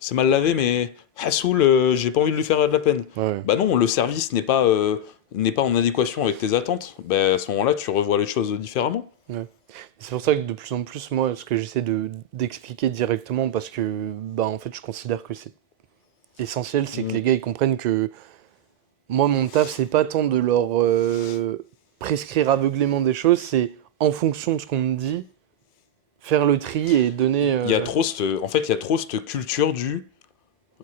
c'est mal lavé, mais Hassoul, j'ai pas envie de lui faire de la peine. Ouais. Bah non, le service n'est pas en adéquation avec tes attentes. Bah à ce moment-là, tu revois les choses différemment. Ouais. C'est pour ça que de plus en plus, moi, ce que j'essaie d'expliquer directement, parce que, bah, en fait, je considère que c'est essentiel, c'est que Mm. les gars, ils comprennent que moi, mon taf, c'est pas tant de leur prescrire aveuglément des choses, c'est en fonction de ce qu'on me dit, faire le tri et donner. Il y a trop en fait, il y a trop cette culture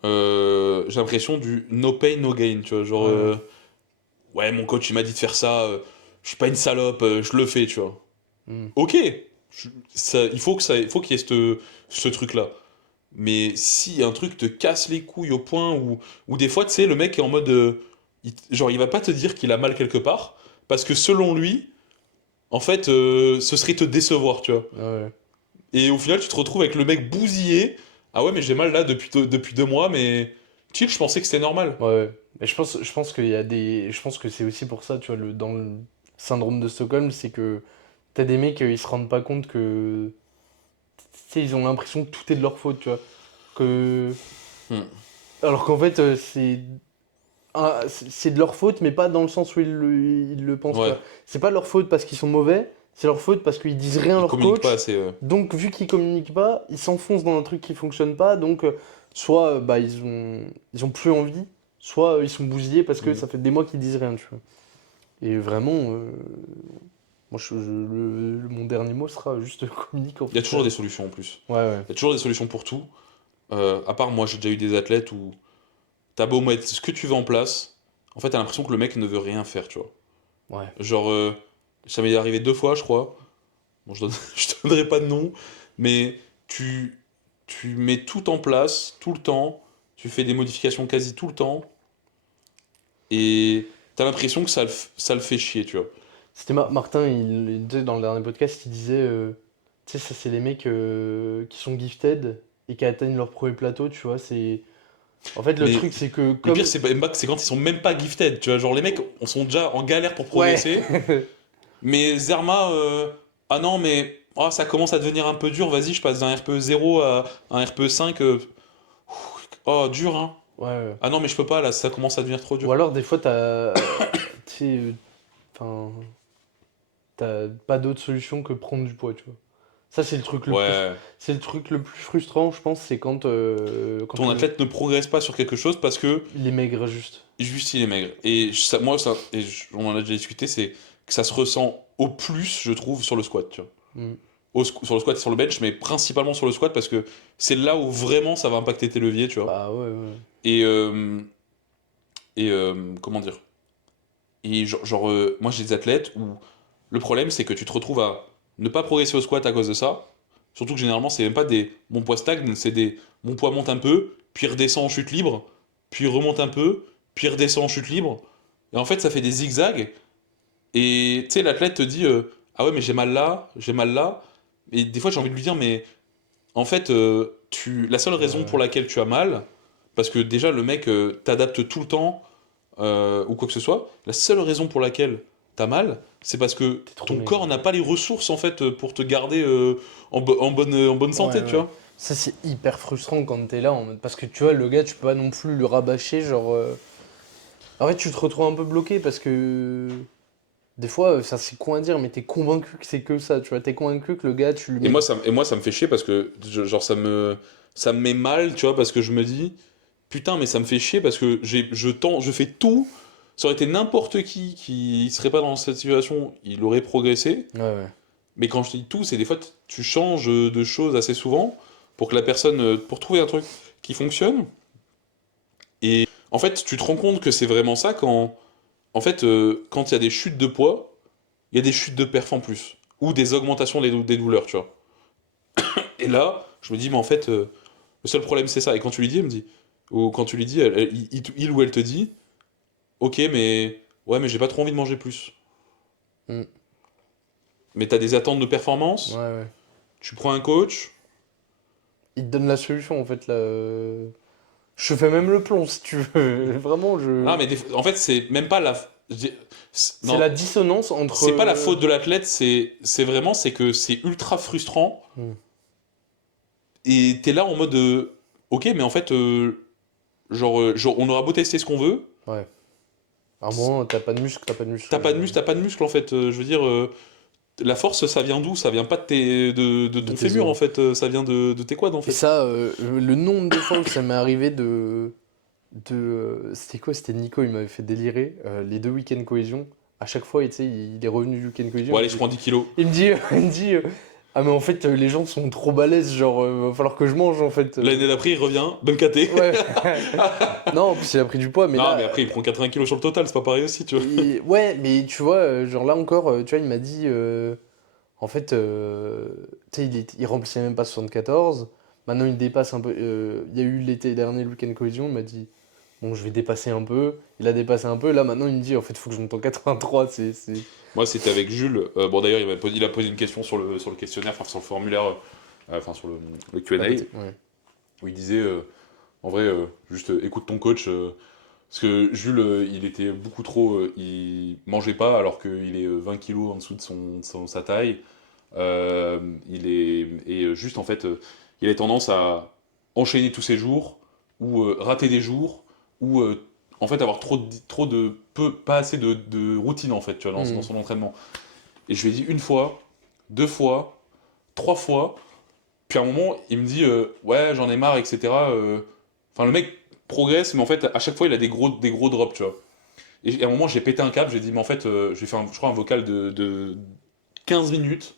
j'ai l'impression du no pain, no gain, tu vois. Genre, Ouais, ouais, mon coach, il m'a dit de faire ça, je suis pas une salope, je le fais, tu vois. hmm, Ok, il faut qu'il y ait ce truc-là. Mais si un truc te casse les couilles au point où des fois, tu sais, le mec est en mode. Genre, il va pas te dire qu'il a mal quelque part, parce que selon lui, en fait, ce serait te décevoir, tu vois. ouais, Et au final, tu te retrouves avec le mec bousillé. Ah ouais, mais j'ai mal là depuis 2 mois, mais. Chill, je pensais que c'était normal. ouais. Mais je pense qu'il y a des. Je pense que c'est aussi pour ça, tu vois, dans le syndrome de Stockholm, c'est que t'as des mecs, ils se rendent pas compte que. sais, ils ont l'impression que tout est de leur faute, tu vois. Que... Hmm. Alors qu'en fait, c'est de leur faute, mais pas dans le sens où ils le pensent, tu Ouais, vois. C'est pas leur faute parce qu'ils sont mauvais, c'est leur faute parce qu'ils disent rien à ils leur communiquent pas coach. assez. Donc, vu qu'ils communiquent pas, ils s'enfoncent dans un truc qui fonctionne pas. Donc, soit bah, ils ont plus envie, soit ils sont bousillés parce que Hmm. ça fait des mois qu'ils disent rien, tu vois. Et vraiment, moi, mon dernier mot sera juste communique en Il y a fait. toujours des solutions en plus. Ouais, ouais. Il y a toujours des solutions pour tout. À part moi, j'ai déjà eu des athlètes où t'as beau mettre ce que tu veux en place, en fait, t'as l'impression que le mec ne veut rien faire, tu vois. Ouais. Genre, ça m'est arrivé 2 fois, je crois. Bon, je donnerai pas de nom, mais tu, tu mets tout en place, tout le temps, tu fais des modifications quasi tout le temps, et t'as l'impression que ça le fait chier, tu vois. C'était Martin, il disait dans le dernier podcast, il disait, tu sais, ça c'est les mecs qui sont gifted et qui atteignent leur premier plateau, tu vois. En fait, le Mais truc, c'est que le pire, comme. c'est quand ils sont même pas gifted, tu vois. Genre, les mecs, on sont déjà en galère pour Ouais. progresser, mais Zerma, ah non, mais oh, ça commence à devenir un peu dur, vas-y, je passe d'un RPE 0 à un RPE 5, oh, dur, hein. Ouais, ouais. Ah non, mais je peux pas, là, ça commence à devenir trop Ou dur. alors, des fois, tu sais, enfin, t'as pas d'autre solution que prendre du poids, tu vois. Ça, Ouais, c'est le truc le plus frustrant, je pense, c'est quand ton athlète ne progresse pas sur quelque chose parce que il est maigre juste. juste il est maigre. Et ça, moi, ça, on en a déjà discuté, c'est que ça se ressent au plus, je trouve, sur le squat, tu vois. Mm. Sur le squat et sur le bench, mais principalement sur le squat parce que c'est là où vraiment ça va impacter tes leviers, tu vois. Bah ouais, ouais. Et, comment dire? Et moi j'ai des athlètes où le problème c'est que tu te retrouves à ne pas progresser au squat à cause de ça. Surtout que généralement c'est même pas des mon poids stagne, c'est des mon poids monte un peu, puis redescend en chute libre, puis remonte un peu, puis redescend en chute libre. Et en fait ça fait des zigzags. Et tu sais l'athlète te dit ah ouais mais j'ai mal là, j'ai mal là. Et des fois j'ai envie de lui dire mais en fait la seule raison Ouais. pour laquelle tu as mal, parce que déjà le mec t'adapte tout le temps ou quoi que ce soit, la seule raison pour laquelle t'as mal, c'est parce que T'es trop ton maigre. corps n'a pas les ressources en fait pour te garder en bonne Ouais, santé, tu ouais. vois. Ça, c'est hyper frustrant quand t'es là, parce que tu vois, le gars, tu peux pas non plus le rabâcher, genre. En fait, tu te retrouves un peu bloqué parce que. Des fois, ça c'est con à dire, mais t'es convaincu que c'est que ça, tu vois. T'es convaincu que le gars, tu lui mets. Et moi, ça me fait chier parce que genre ça me met mal, tu vois, parce que je me dis putain, mais ça me fait chier parce que je fais tout. Ça aurait été n'importe qui serait pas dans cette situation, il aurait progressé. Ouais, ouais. Mais quand je dis tout, c'est des fois tu changes de choses assez souvent pour que la personne, pour trouver un truc qui fonctionne. Et en fait, tu te rends compte que c'est vraiment ça quand, en fait, quand il y a des chutes de poids, il y a des chutes de perf en plus. Ou des augmentations des douleurs, tu vois. Et là, je me dis, mais en fait, le seul problème c'est ça. Et quand tu lui dis, elle me dit, ou quand tu lui dis, il ou elle te dit, ok, mais ouais, mais j'ai pas trop envie de manger plus. Mm. Mais t'as des attentes de Ouais, performance, ouais. tu prends un coach. Il te donne la solution, en fait, là. Je fais même le plomb, si tu veux. Vraiment, Non, mais en fait, c'est même pas la. C'est la Non, dissonance entre. c'est pas la faute de l'athlète, c'est vraiment c'est que c'est ultra frustrant Mm. et t'es là en mode ok mais en fait genre, on aura beau tester ce qu'on veut, Ouais. À un moment, t'as pas de muscle, t'as pas de muscle. t'as pas de muscle en fait. Je veux dire la force ça vient d'où? Ça vient pas de De ton tes fémur en os. fait, ça vient de tes quads en Et fait. ça, le nombre de fois où ça m'est arrivé c'était quoi? C'était Nico, il m'avait fait délirer. Les deux week-ends cohésion. À chaque fois, tu sais, il est revenu du week-end cohésion. Bon allez je prends 10 kilos. Il me dit ah, mais en fait, les gens sont trop balèzes. Genre, va falloir que je mange, en fait. L'année d'après il revient, bonne KT. Ouais. Non, en plus, il a pris du poids, mais Non là. mais après il prend 80 kilos sur le total, c'est pas pareil aussi tu vois. Ouais, mais tu vois, genre là encore, tu vois, il m'a dit. En fait, tu sais, il remplissait même pas 74. Maintenant, il dépasse un peu. Il y a eu l'été dernier, le week-end cohésion. Il m'a dit, bon, je vais dépasser un peu. Il a dépassé un peu. Là, maintenant, il me dit, en fait, il faut que je monte en 83. Moi, c'était avec Jules. Bon, d'ailleurs, il a posé une question sur le questionnaire, enfin, sur le formulaire, enfin, sur le Q&A, Ouais. où il disait, en vrai, juste écoute ton coach. Parce que Jules, il était beaucoup trop. Il mangeait pas alors qu'il est 20 kilos en dessous de sa taille. Juste en fait, il a tendance à enchaîner tous ses jours, ou rater des jours, ou en fait avoir pas assez de routine en fait, tu vois, dans Hmm. son entraînement. Et je lui ai dit une fois, deux fois, trois fois, puis à un moment, il me dit ouais, j'en ai marre, etc. Enfin, le mec progresse, mais en fait, à chaque fois, il a des gros drops, tu vois. Et à un moment, j'ai pété un câble, j'ai dit, mais en fait, j'ai fait, je crois, un vocal de 15 minutes,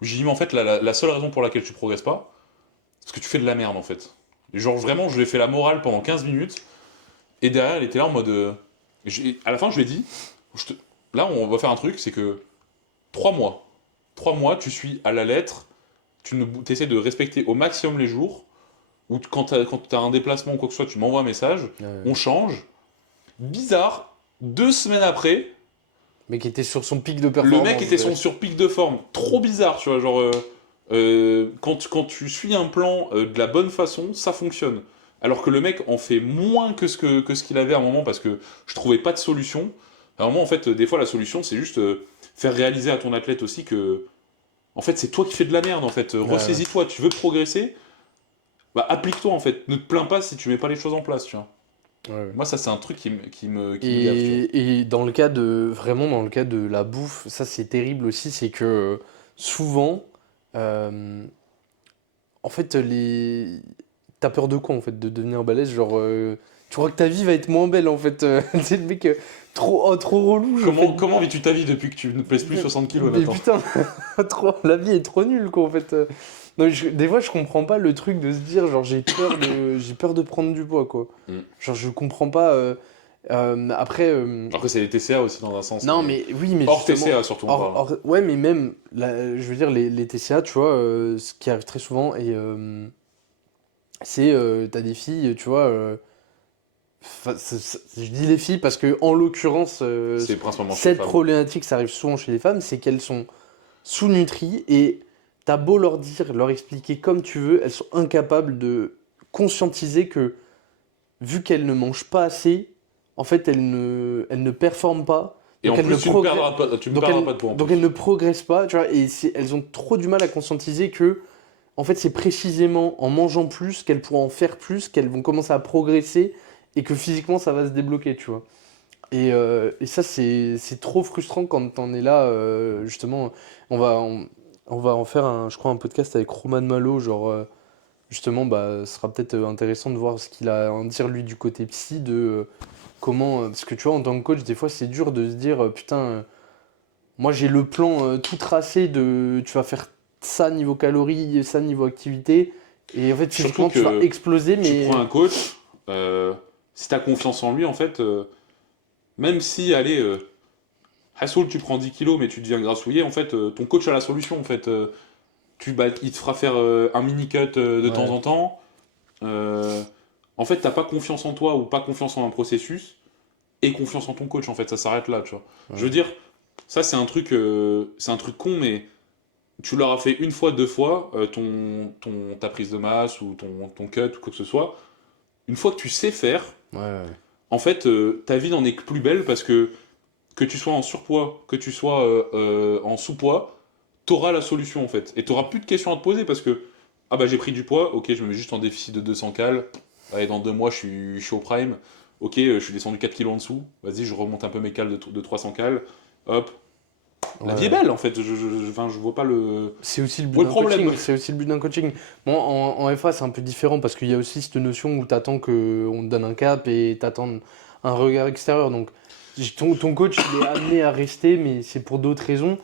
où j'ai dit, mais en fait, la seule raison pour laquelle tu progresses pas, c'est que tu fais de la merde, en fait. Et genre, vraiment, je lui ai fait la morale pendant 15 minutes, et derrière, elle était là en mode. À la fin, je lui ai dit, je te- là, on va faire un truc, c'est que 3 mois. 3 mois, tu suis à la lettre, tu essaies de respecter au maximum les jours, ou quand t'as un déplacement ou quoi que ce soit, tu m'envoies un message, Ouais. on change. Bizarre, 2 semaines après, Mais qui était sur son pic de le mec performance. était sur pic de forme. Trop bizarre, tu vois, genre... quand tu suis un plan de la bonne façon, ça fonctionne. Alors que le mec en fait moins que ce qu'il avait à un moment, parce que je trouvais pas de solution. À un moment, en fait, des fois, la solution, c'est juste faire réaliser à ton athlète aussi que... En fait, c'est toi qui fais de la merde, en fait. Ouais, ouais. Ressaisis-toi, tu veux progresser, bah applique-toi, en fait. Ne te plains pas si tu mets pas les choses en place, tu vois. Ouais, ouais. Moi, ça, c'est un truc qui me gave, tu vois. Et dans le cas vraiment dans le cas de la bouffe, ça c'est terrible aussi, c'est que souvent, euh, en fait, t'as peur de quoi en fait, de devenir balèze, genre, tu crois que ta vie va être moins belle en fait, c'est le mec trop relou, je fais, Comment vis-tu ta vie depuis que tu ne pèses plus 60 kilos, mais Nathan? putain, la vie est trop nulle quoi en fait. Non, des fois je comprends pas le truc de se dire genre j'ai peur de prendre du poids quoi. Mm. Genre je comprends pas. Après. Alors que c'est les TCA aussi dans un sens, Non, mais mais oui, mais hors justement, TCA surtout on parle. ouais, mais même, je veux dire, les TCA, tu vois, ce qui arrive très souvent, et c'est, t'as des filles, tu vois, je dis les filles parce que, en l'occurrence, C'est principalement chez les cette femmes. problématique, ça arrive souvent chez les femmes, c'est qu'elles sont sous-nutries, et t'as beau leur dire, leur expliquer comme tu veux, elles sont incapables de conscientiser que, vu qu'elles ne mangent pas assez, en fait, elles ne performent pas, Et donc en elles ne plus, progressent. tu ne perdras pas de poids en Donc elles plus. ne progressent pas, tu vois, et elles ont trop du mal à conscientiser que, en fait, c'est précisément en mangeant plus qu'elles pourront en faire plus, qu'elles vont commencer à progresser et que physiquement ça va se débloquer, tu vois. Et ça, c'est trop frustrant quand on est là, justement. On va, on, on va en faire, je crois, un podcast avec Roman Malo, genre, justement, bah, ce sera peut-être intéressant de voir ce qu'il a à en dire, lui, du côté psy, de comment. Parce que tu vois, en tant que coach, des fois, c'est dur de se dire, putain. Moi, j'ai le plan tout tracé de tu vas faire ça niveau calories, ça niveau activité. Et en fait, Surtout physiquement, tu vas que exploser, tu mais. prends un coach, si tu as confiance en lui, en fait, même si, allez, Hassoul, tu prends 10 kilos, mais tu deviens grassouillé, en fait, ton coach a la solution, en fait. Il te fera faire un mini-cut de temps Ouais, en temps. Euh, En fait, t'as pas confiance en toi ou pas confiance en un processus et confiance en ton coach, en fait, ça s'arrête là, tu vois. Je veux ouais. dire, ça c'est un truc con, mais tu l'auras fait une fois, deux fois, ta prise de masse ou ton cut ou quoi que ce soit. Une fois que tu sais faire, Ouais, ouais. en fait, ta vie n'en est que plus belle parce que tu sois en surpoids, que tu sois en sous-poids, t'auras la solution en fait. Et t'auras plus de questions à te poser parce que, ah bah j'ai pris du poids, ok, je me mets juste en déficit de 200 cales, allez, dans 2 mois je suis au prime, ok, je suis descendu 4 kilos en dessous, vas-y, je remonte un peu mes cales de 300 cales, hop. Ouais, La vie est ouais. belle en fait, enfin, je vois pas C'est aussi le but où est le d'un problème. coaching. C'est aussi le but d'un coaching. Bon, en FA, c'est un peu différent parce qu'il y a aussi cette notion où t'attends qu'on te donne un cap et t'attends un regard extérieur. Donc, ton coach, il est amené à rester, mais c'est pour d'autres raisons.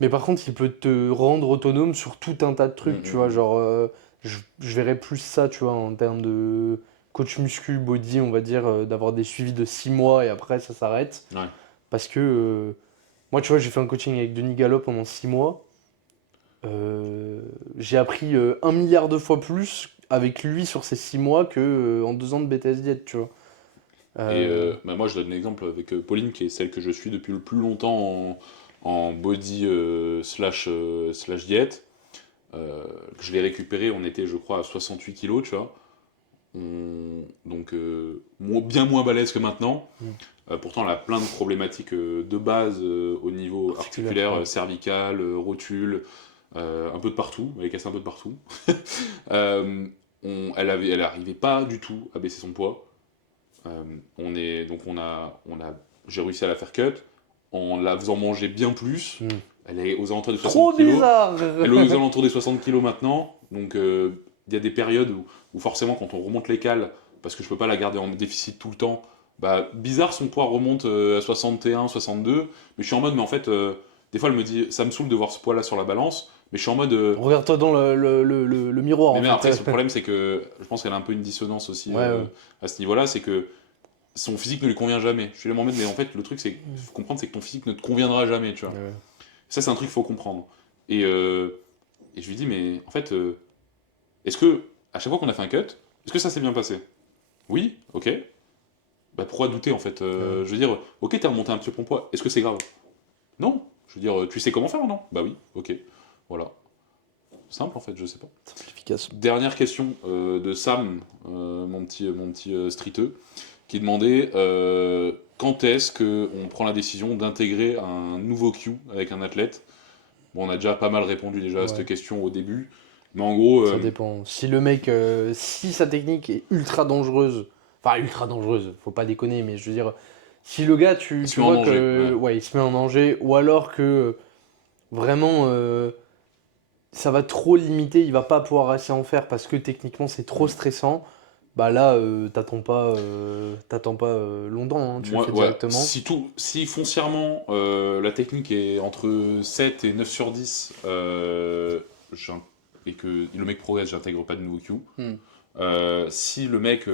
Mais par contre, il peut te rendre autonome sur tout un tas de Mm, trucs, tu vois. mm, Genre, je verrais plus ça, tu vois, en termes de coach muscu, body, on va dire, d'avoir des suivis de 6 mois et après, ça s'arrête. ouais. Parce que, moi, tu vois, j'ai fait un coaching avec Denis Gallo pendant 6 mois. Euh, j'ai appris 1 milliard de fois plus avec lui sur ces 6 mois que en 2 ans de BTS Diet, tu vois. Et Euh, bah, moi je donne l'exemple avec Pauline qui est celle que je suis depuis le plus longtemps en body slash diète. Euh, je l'ai récupéré, on était je crois à 68 kilos, tu vois. On, donc bien moins balèze que maintenant. Mm. Pourtant, elle a plein de problématiques de base au niveau articulaire, Ouais. cervical, rotule, un peu de partout, elle est cassée un peu de partout. Elle n'arrivait pas du tout à baisser son poids. Donc j'ai réussi à la faire cut en la faisant manger bien plus. Mm. Elle est aux alentours des Trop 60 kilos. bizarre! Elle est aux alentours des 60 kilos maintenant. Donc il y a des périodes où forcément quand on remonte les cales, parce que je peux pas la garder en déficit tout le temps, bah bizarre son poids remonte à 61, 62. Mais je suis en mode, mais en fait, des fois elle me dit, ça me saoule de voir ce poids là sur la balance. Mais je suis en mode, Regarde-toi dans le miroir, mais en même après, fait. le problème, c'est que je pense qu'elle a un peu une dissonance aussi Ouais, ouais. à ce niveau-là, c'est que son physique ne lui convient jamais. Je suis là, mais en fait, le truc, c'est faut comprendre, c'est que ton physique ne te conviendra jamais, tu vois. Ouais. Ça, c'est un truc qu'il faut comprendre. Et je lui dis, mais en fait, est-ce que, à chaque fois qu'on a fait un cut, est-ce que ça s'est bien passé? Oui, ok. Bah pourquoi douter, en fait? Ouais. Je veux dire, ok, t'as remonté un petit peu ton poids, est-ce que c'est grave? Non. Je veux dire, tu sais comment faire, non? Bah oui, ok. Voilà. Simple, en fait, je sais pas. Simple, efficace. Dernière question de Sam, mon petit streeteux, qui demandait quand est-ce qu'on prend la décision d'intégrer un nouveau Q avec un athlète. Bon, on a déjà pas mal répondu déjà à cette Ouais. question au début, mais en gros, Ça dépend. Si le mec, si sa technique est ultra dangereuse, enfin ultra dangereuse, faut pas déconner, mais je veux dire, si le gars, il se tu met en vois danger. que, Ouais. ouais, il se met en danger, ou alors que vraiment, ça va trop limiter, il va pas pouvoir assez en faire parce que techniquement c'est trop stressant, bah là, t'attends pas longtemps, hein, tu le fais Ouais, directement. si foncièrement la technique est entre 7 et 9 sur 10 et que le mec progresse, j'intègre pas de nouveau Q. Hmm. Si le mec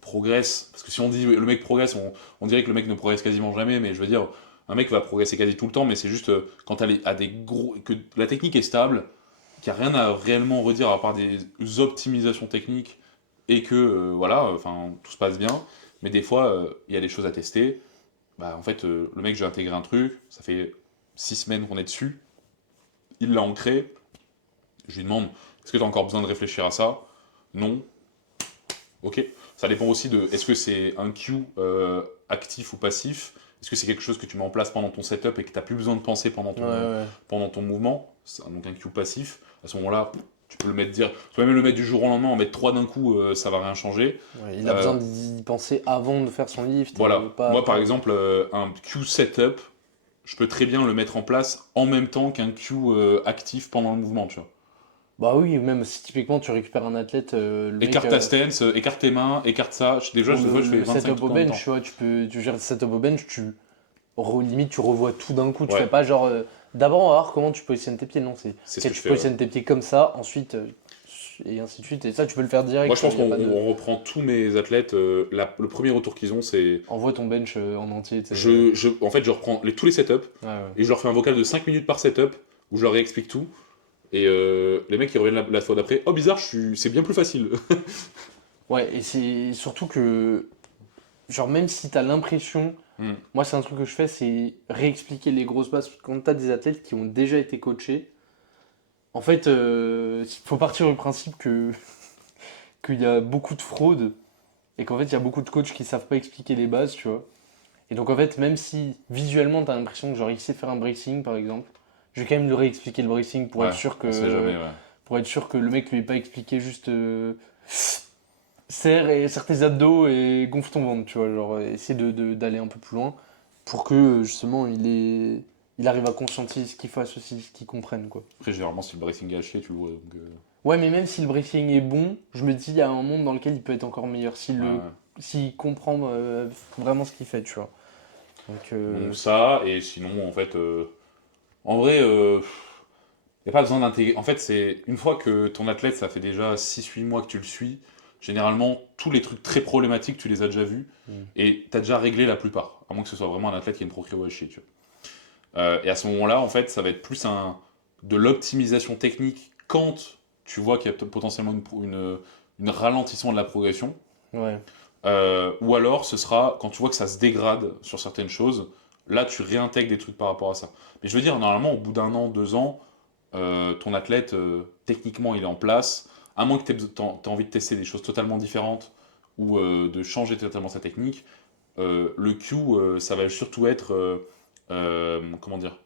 progresse, parce que si on dit le mec progresse, on dirait que le mec ne progresse quasiment jamais, mais je veux dire, un mec va progresser quasi tout le temps, mais c'est juste quand elle est à des gros, que la technique est stable, qu'il n'y a rien à réellement redire à part des optimisations techniques et que voilà, enfin tout se passe bien, mais des fois il y a des choses à tester. Bah en fait, le mec, j'ai intégré un truc, ça fait 6 semaines qu'on est dessus, il l'a ancré, je lui demande, est-ce que tu as encore besoin de réfléchir à ça? Non. Ok. Ça dépend aussi de est-ce que c'est un cue actif ou passif. Est-ce que c'est quelque chose que tu mets en place pendant ton setup et que tu n'as plus besoin de penser Ouais, ouais. pendant ton mouvement? Donc un cue passif. À ce moment-là, tu peux tu peux même le mettre du jour au lendemain, en mettre trois d'un coup, ça va rien changer. Ouais, il a Euh, besoin d'y penser avant de faire son lift et voilà. pas Moi, par après. exemple, un cue setup, je peux très bien le mettre en place en même temps qu'un cue actif pendant le mouvement, tu vois. Bah oui, même si typiquement tu récupères un athlète, le mec, Écarte ta stance, écarte tes mains, écarte ça. Déjà, pour des fois, je fais le 25 setup au trucs en même bench, temps. tu vois, tu gères le setup au bench, limite tu revois tout d'un coup, tu fais Ouais, pas genre, d'abord on va voir comment tu positionnes tes pieds, non, c'est, c'est ce ok, que je tu fais, ouais. positionnes tes pieds comme ça, ensuite, et ainsi de suite, et ça tu peux le faire Moi, direct, je tu vois, pense y a qu'on pas de... on reprend tous mes athlètes. Le premier retour qu'ils ont, c'est. Envoie ton bench en entier, tu sais. En fait, je reprends tous les setups Ouais, ouais. et je leur fais un vocal de 5 minutes par setup où je leur explique tout. Et les mecs, ils reviennent la fois d'après. Oh, bizarre, c'est bien plus facile. Ouais, et c'est surtout que, genre, même si t'as l'impression, Hmm. moi c'est un truc que je fais, c'est réexpliquer les grosses bases. Quand t'as des athlètes qui ont déjà été coachés, en fait, il faut partir du principe que qu'il y a beaucoup de fraude et qu'en fait, il y a beaucoup de coachs qui savent pas expliquer les bases, tu vois. Et donc, en fait, même si visuellement, t'as l'impression que genre, il sait faire un bracing, par exemple, je vais quand même lui réexpliquer le bracing Ouais, on sait jamais, ouais. pour être sûr que le mec lui ait pas expliqué juste serre tes abdos et gonfle ton ventre, tu vois. Genre, essayer d'aller un peu plus loin pour que justement il arrive à conscientiser ce qu'il fasse aussi, ce qu'il comprenne, quoi. Après, généralement, si le bracing est à chier, tu le vois. Donc, Ouais, mais même si le briefing est bon, je me dis, il y a un monde dans lequel il peut être encore meilleur, ouais, ouais. s'il comprend vraiment ce qu'il fait, tu vois. Donc, Donc, ça, et sinon, en fait, en vrai, y a pas besoin d'intégrer. En fait, c'est une fois que ton athlète, ça fait déjà 6 8 mois que tu le suis, généralement, tous les trucs très problématiques, tu les as déjà vus hmm. et tu as déjà réglé la plupart. À moins que ce soit vraiment un athlète qui a une procréo à chier, tu vois. Et à ce moment-là, en fait, ça va être plus de l'optimisation technique quand tu vois qu'il y a potentiellement une ralentissement de la progression. Ouais, Ou alors, ce sera quand tu vois que ça se dégrade sur certaines choses, là, tu réintègres des trucs par rapport à ça. Mais je veux dire, normalement, au bout d'un an, 2 ans, ton athlète, techniquement, il est en place. À moins que tu aies envie de tester des choses totalement différentes, ou de changer totalement sa technique, le Q, ça va surtout être, comment dire,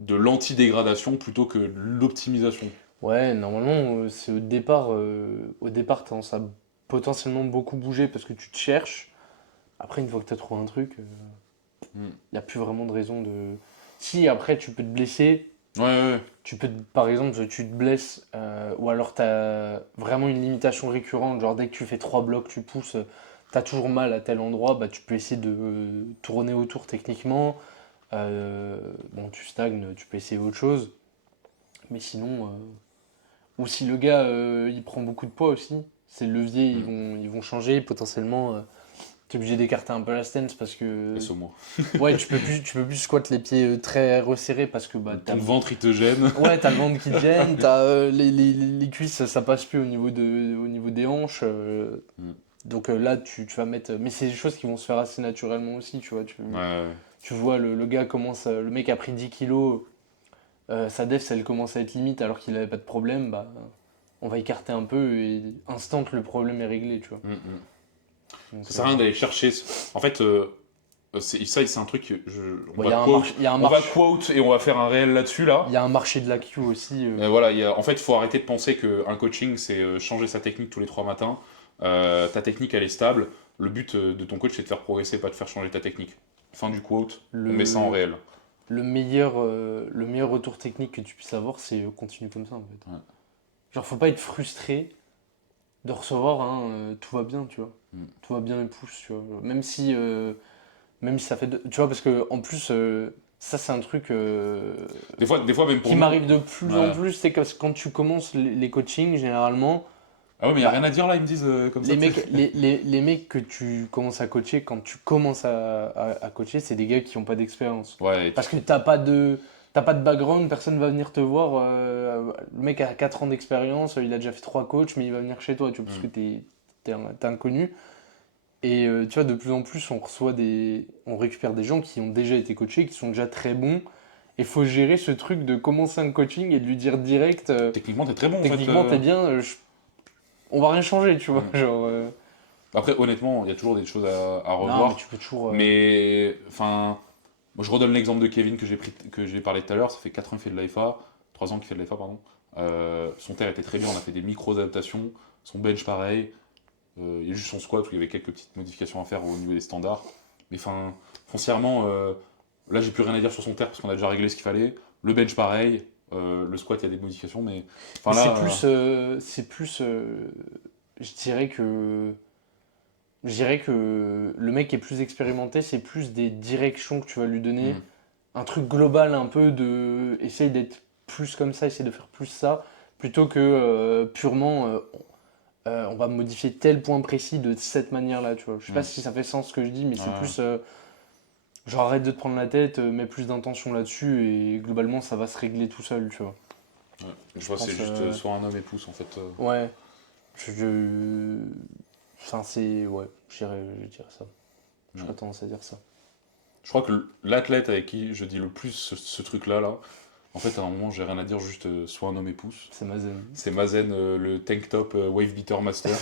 de l'anti-dégradation plutôt que de l'optimisation. Ouais, normalement, c'est au départ, tendance à potentiellement beaucoup bouger parce que tu te cherches. Après, une fois que tu as trouvé un truc, Mm. il n'y a plus vraiment de raison de. Si, après, tu peux te blesser. Ouais, ouais, Par exemple, tu te blesses, ou alors tu as vraiment une limitation récurrente, genre dès que tu fais 3 blocs, tu pousses, tu as toujours mal à tel endroit, bah, tu peux essayer de tourner autour techniquement. Bon, tu stagnes, tu peux essayer autre chose. Mais sinon, ou si le gars il prend beaucoup de poids aussi, ses leviers ouais. ils vont changer, potentiellement tu es obligé d'écarter un peu la stance parce que Laisse-moi. ouais, tu peux plus squat les pieds très resserrés parce que bah Ton ventre, il te gêne. ouais, t'as le ventre qui te gêne, t'as les cuisses, ça passe plus au niveau des hanches. Mm. Donc là, tu vas mettre. Mais c'est des choses qui vont se faire assez naturellement aussi, tu vois. Ouais, ouais. Tu vois, le gars commence. Le mec a pris 10 kilos, sa def, elle commence à être limite alors qu'il avait pas de problème, bah on va écarter un peu et instant que le problème est réglé, tu vois. Mm, mm. Donc, Ça sert à rien d'aller chercher. En fait, c'est un truc. On bon, il y va a un quote, marché, il y a un on va marché, quote et on va faire un réel là-dessus là. il y a un marché de la Q aussi. Voilà, en fait, il faut arrêter de penser qu'un coaching, c'est changer sa technique tous les 3 matins. Ta technique, elle est stable. Le but de ton coach, c'est de faire progresser, pas de faire changer ta technique. Fin du quote, on met ça en Le, réel. le meilleur retour technique que tu puisses avoir, c'est continue comme ça en fait. Ouais. Genre, faut pas être frustré de recevoir tout va bien, tu vois. Mm. Tout va bien et pousse, tu vois. Même si ça fait. Tu vois, parce que en plus, ça, c'est un truc Des fois même pour qui nous. m'arrive de plus en Ouais. plus, c'est que quand tu commences les coachings, généralement, Ah ouais, mais y a bah, rien à dire là, ils me disent comme ça. les mecs que tu commences à coacher, quand tu commences à coacher, c'est des gars qui n'ont pas d'expérience. Ouais, Parce que t'as pas de background, personne va venir te voir. Le mec a 4 ans d'expérience, il a déjà fait 3 coachs, mais il va venir chez toi, tu vois, parce que Mm. t'es inconnu. Et tu vois, de plus en plus, on récupère des gens qui ont déjà été coachés, qui sont déjà très bons. Et faut gérer ce truc de commencer un coaching et de lui dire direct, Techniquement, t'es très bon en fait. techniquement, t'es bien, on va rien changer, tu vois. Mm. Genre, Après, honnêtement, il y a toujours des choses à non, mais revoir. tu peux toujours. Mais, enfin, moi, je redonne l'exemple de Kevin que j'ai parlé tout à l'heure. Ça fait 4 ans qu'il fait de l'AFA, 3 ans qu'il fait de l'AFA, pardon. Son terre était très bien, on a fait des micro-adaptations. Son bench, pareil. Il y a juste son squat où il y avait quelques petites modifications à faire au niveau des standards. Mais, enfin, foncièrement, là, j'ai plus rien à dire sur son terre parce qu'on a déjà réglé ce qu'il fallait. Le bench, pareil. Le squat, il y a des modifications, mais. Enfin, Mais là. c'est plus, je dirais que, le mec qui est plus expérimenté, c'est plus des directions que tu vas lui donner, Hmm. un truc global un peu de, essaye d'être plus comme ça, essaye de faire plus ça, plutôt que purement, on va modifier tel point précis de cette manière-là, tu vois. Je sais pas Hmm. si ça fait sens ce que je dis, mais c'est Ouais. plus, genre arrête de te prendre la tête, mets plus d'intention là-dessus et globalement ça va se régler tout seul, tu vois. Ouais. Je Je vois, c'est pense, juste soit un homme épouse en fait. ouais. Je... Enfin, c'est... Ouais, je dirais ça. Ouais. J'aurais tendance à dire ça. Je crois que l'athlète avec qui je dis le plus ce truc-là, là, en fait, à un moment, j'ai rien à dire, juste soit un homme épouse. C'est Mazen. C'est Mazen, le tank top Wave Beater Master.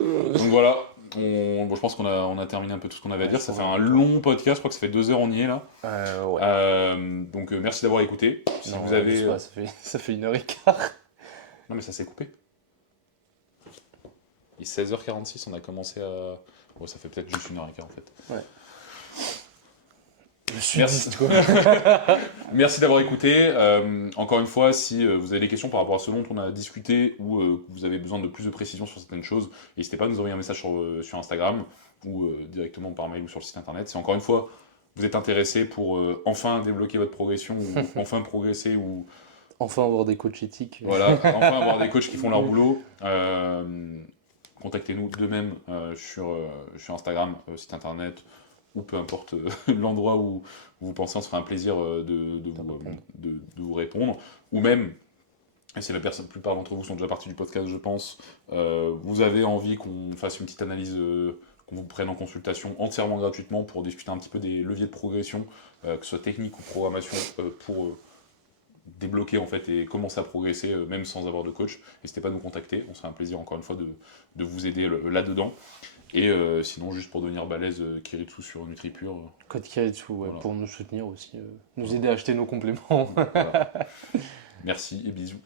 Donc voilà, bon, je pense on a terminé un peu tout ce qu'on avait à Ouais, dire. je Ça pense fait qu'on un a le temps. long podcast, je crois que ça fait 2 heures, on y est là. Ouais. Donc merci d'avoir écouté. Si Non, vous avez. abuse pas, ça fait 1h15. Non, mais ça s'est coupé. Il est 16h46, on a commencé à. Bon, ça fait peut-être juste 1h15 en fait. Ouais. Le Merci. sudiste, quoi. Merci d'avoir écouté. Encore une fois, si vous avez des questions par rapport à ce dont on a discuté ou que vous avez besoin de plus de précisions sur certaines choses, n'hésitez pas à nous envoyer un message sur Instagram ou directement par mail ou sur le site internet. Si encore une fois vous êtes intéressé pour enfin débloquer votre progression ou enfin progresser ou Enfin avoir des coachs éthiques. voilà, enfin avoir des coachs qui font leur boulot, contactez-nous de même sur Instagram, site internet ou peu importe l'endroit où vous pensez, on se fera un plaisir de vous répondre. Ou même, et c'est la plupart d'entre vous sont déjà partis du podcast, je pense, vous avez envie qu'on fasse une petite analyse, qu'on vous prenne en consultation entièrement gratuitement pour discuter un petit peu des leviers de progression, que ce soit technique ou programmation, pour débloquer en fait et commencer à progresser même sans avoir de coach. N'hésitez pas à nous contacter, on sera un plaisir encore une fois de vous aider là-dedans. Et sinon, juste pour devenir balèze, Kiritsu sur NutriPure. Code Kiritsu, ouais, Voilà. pour nous soutenir aussi, nous Voilà. aider à acheter nos compléments. Voilà. Merci et bisous.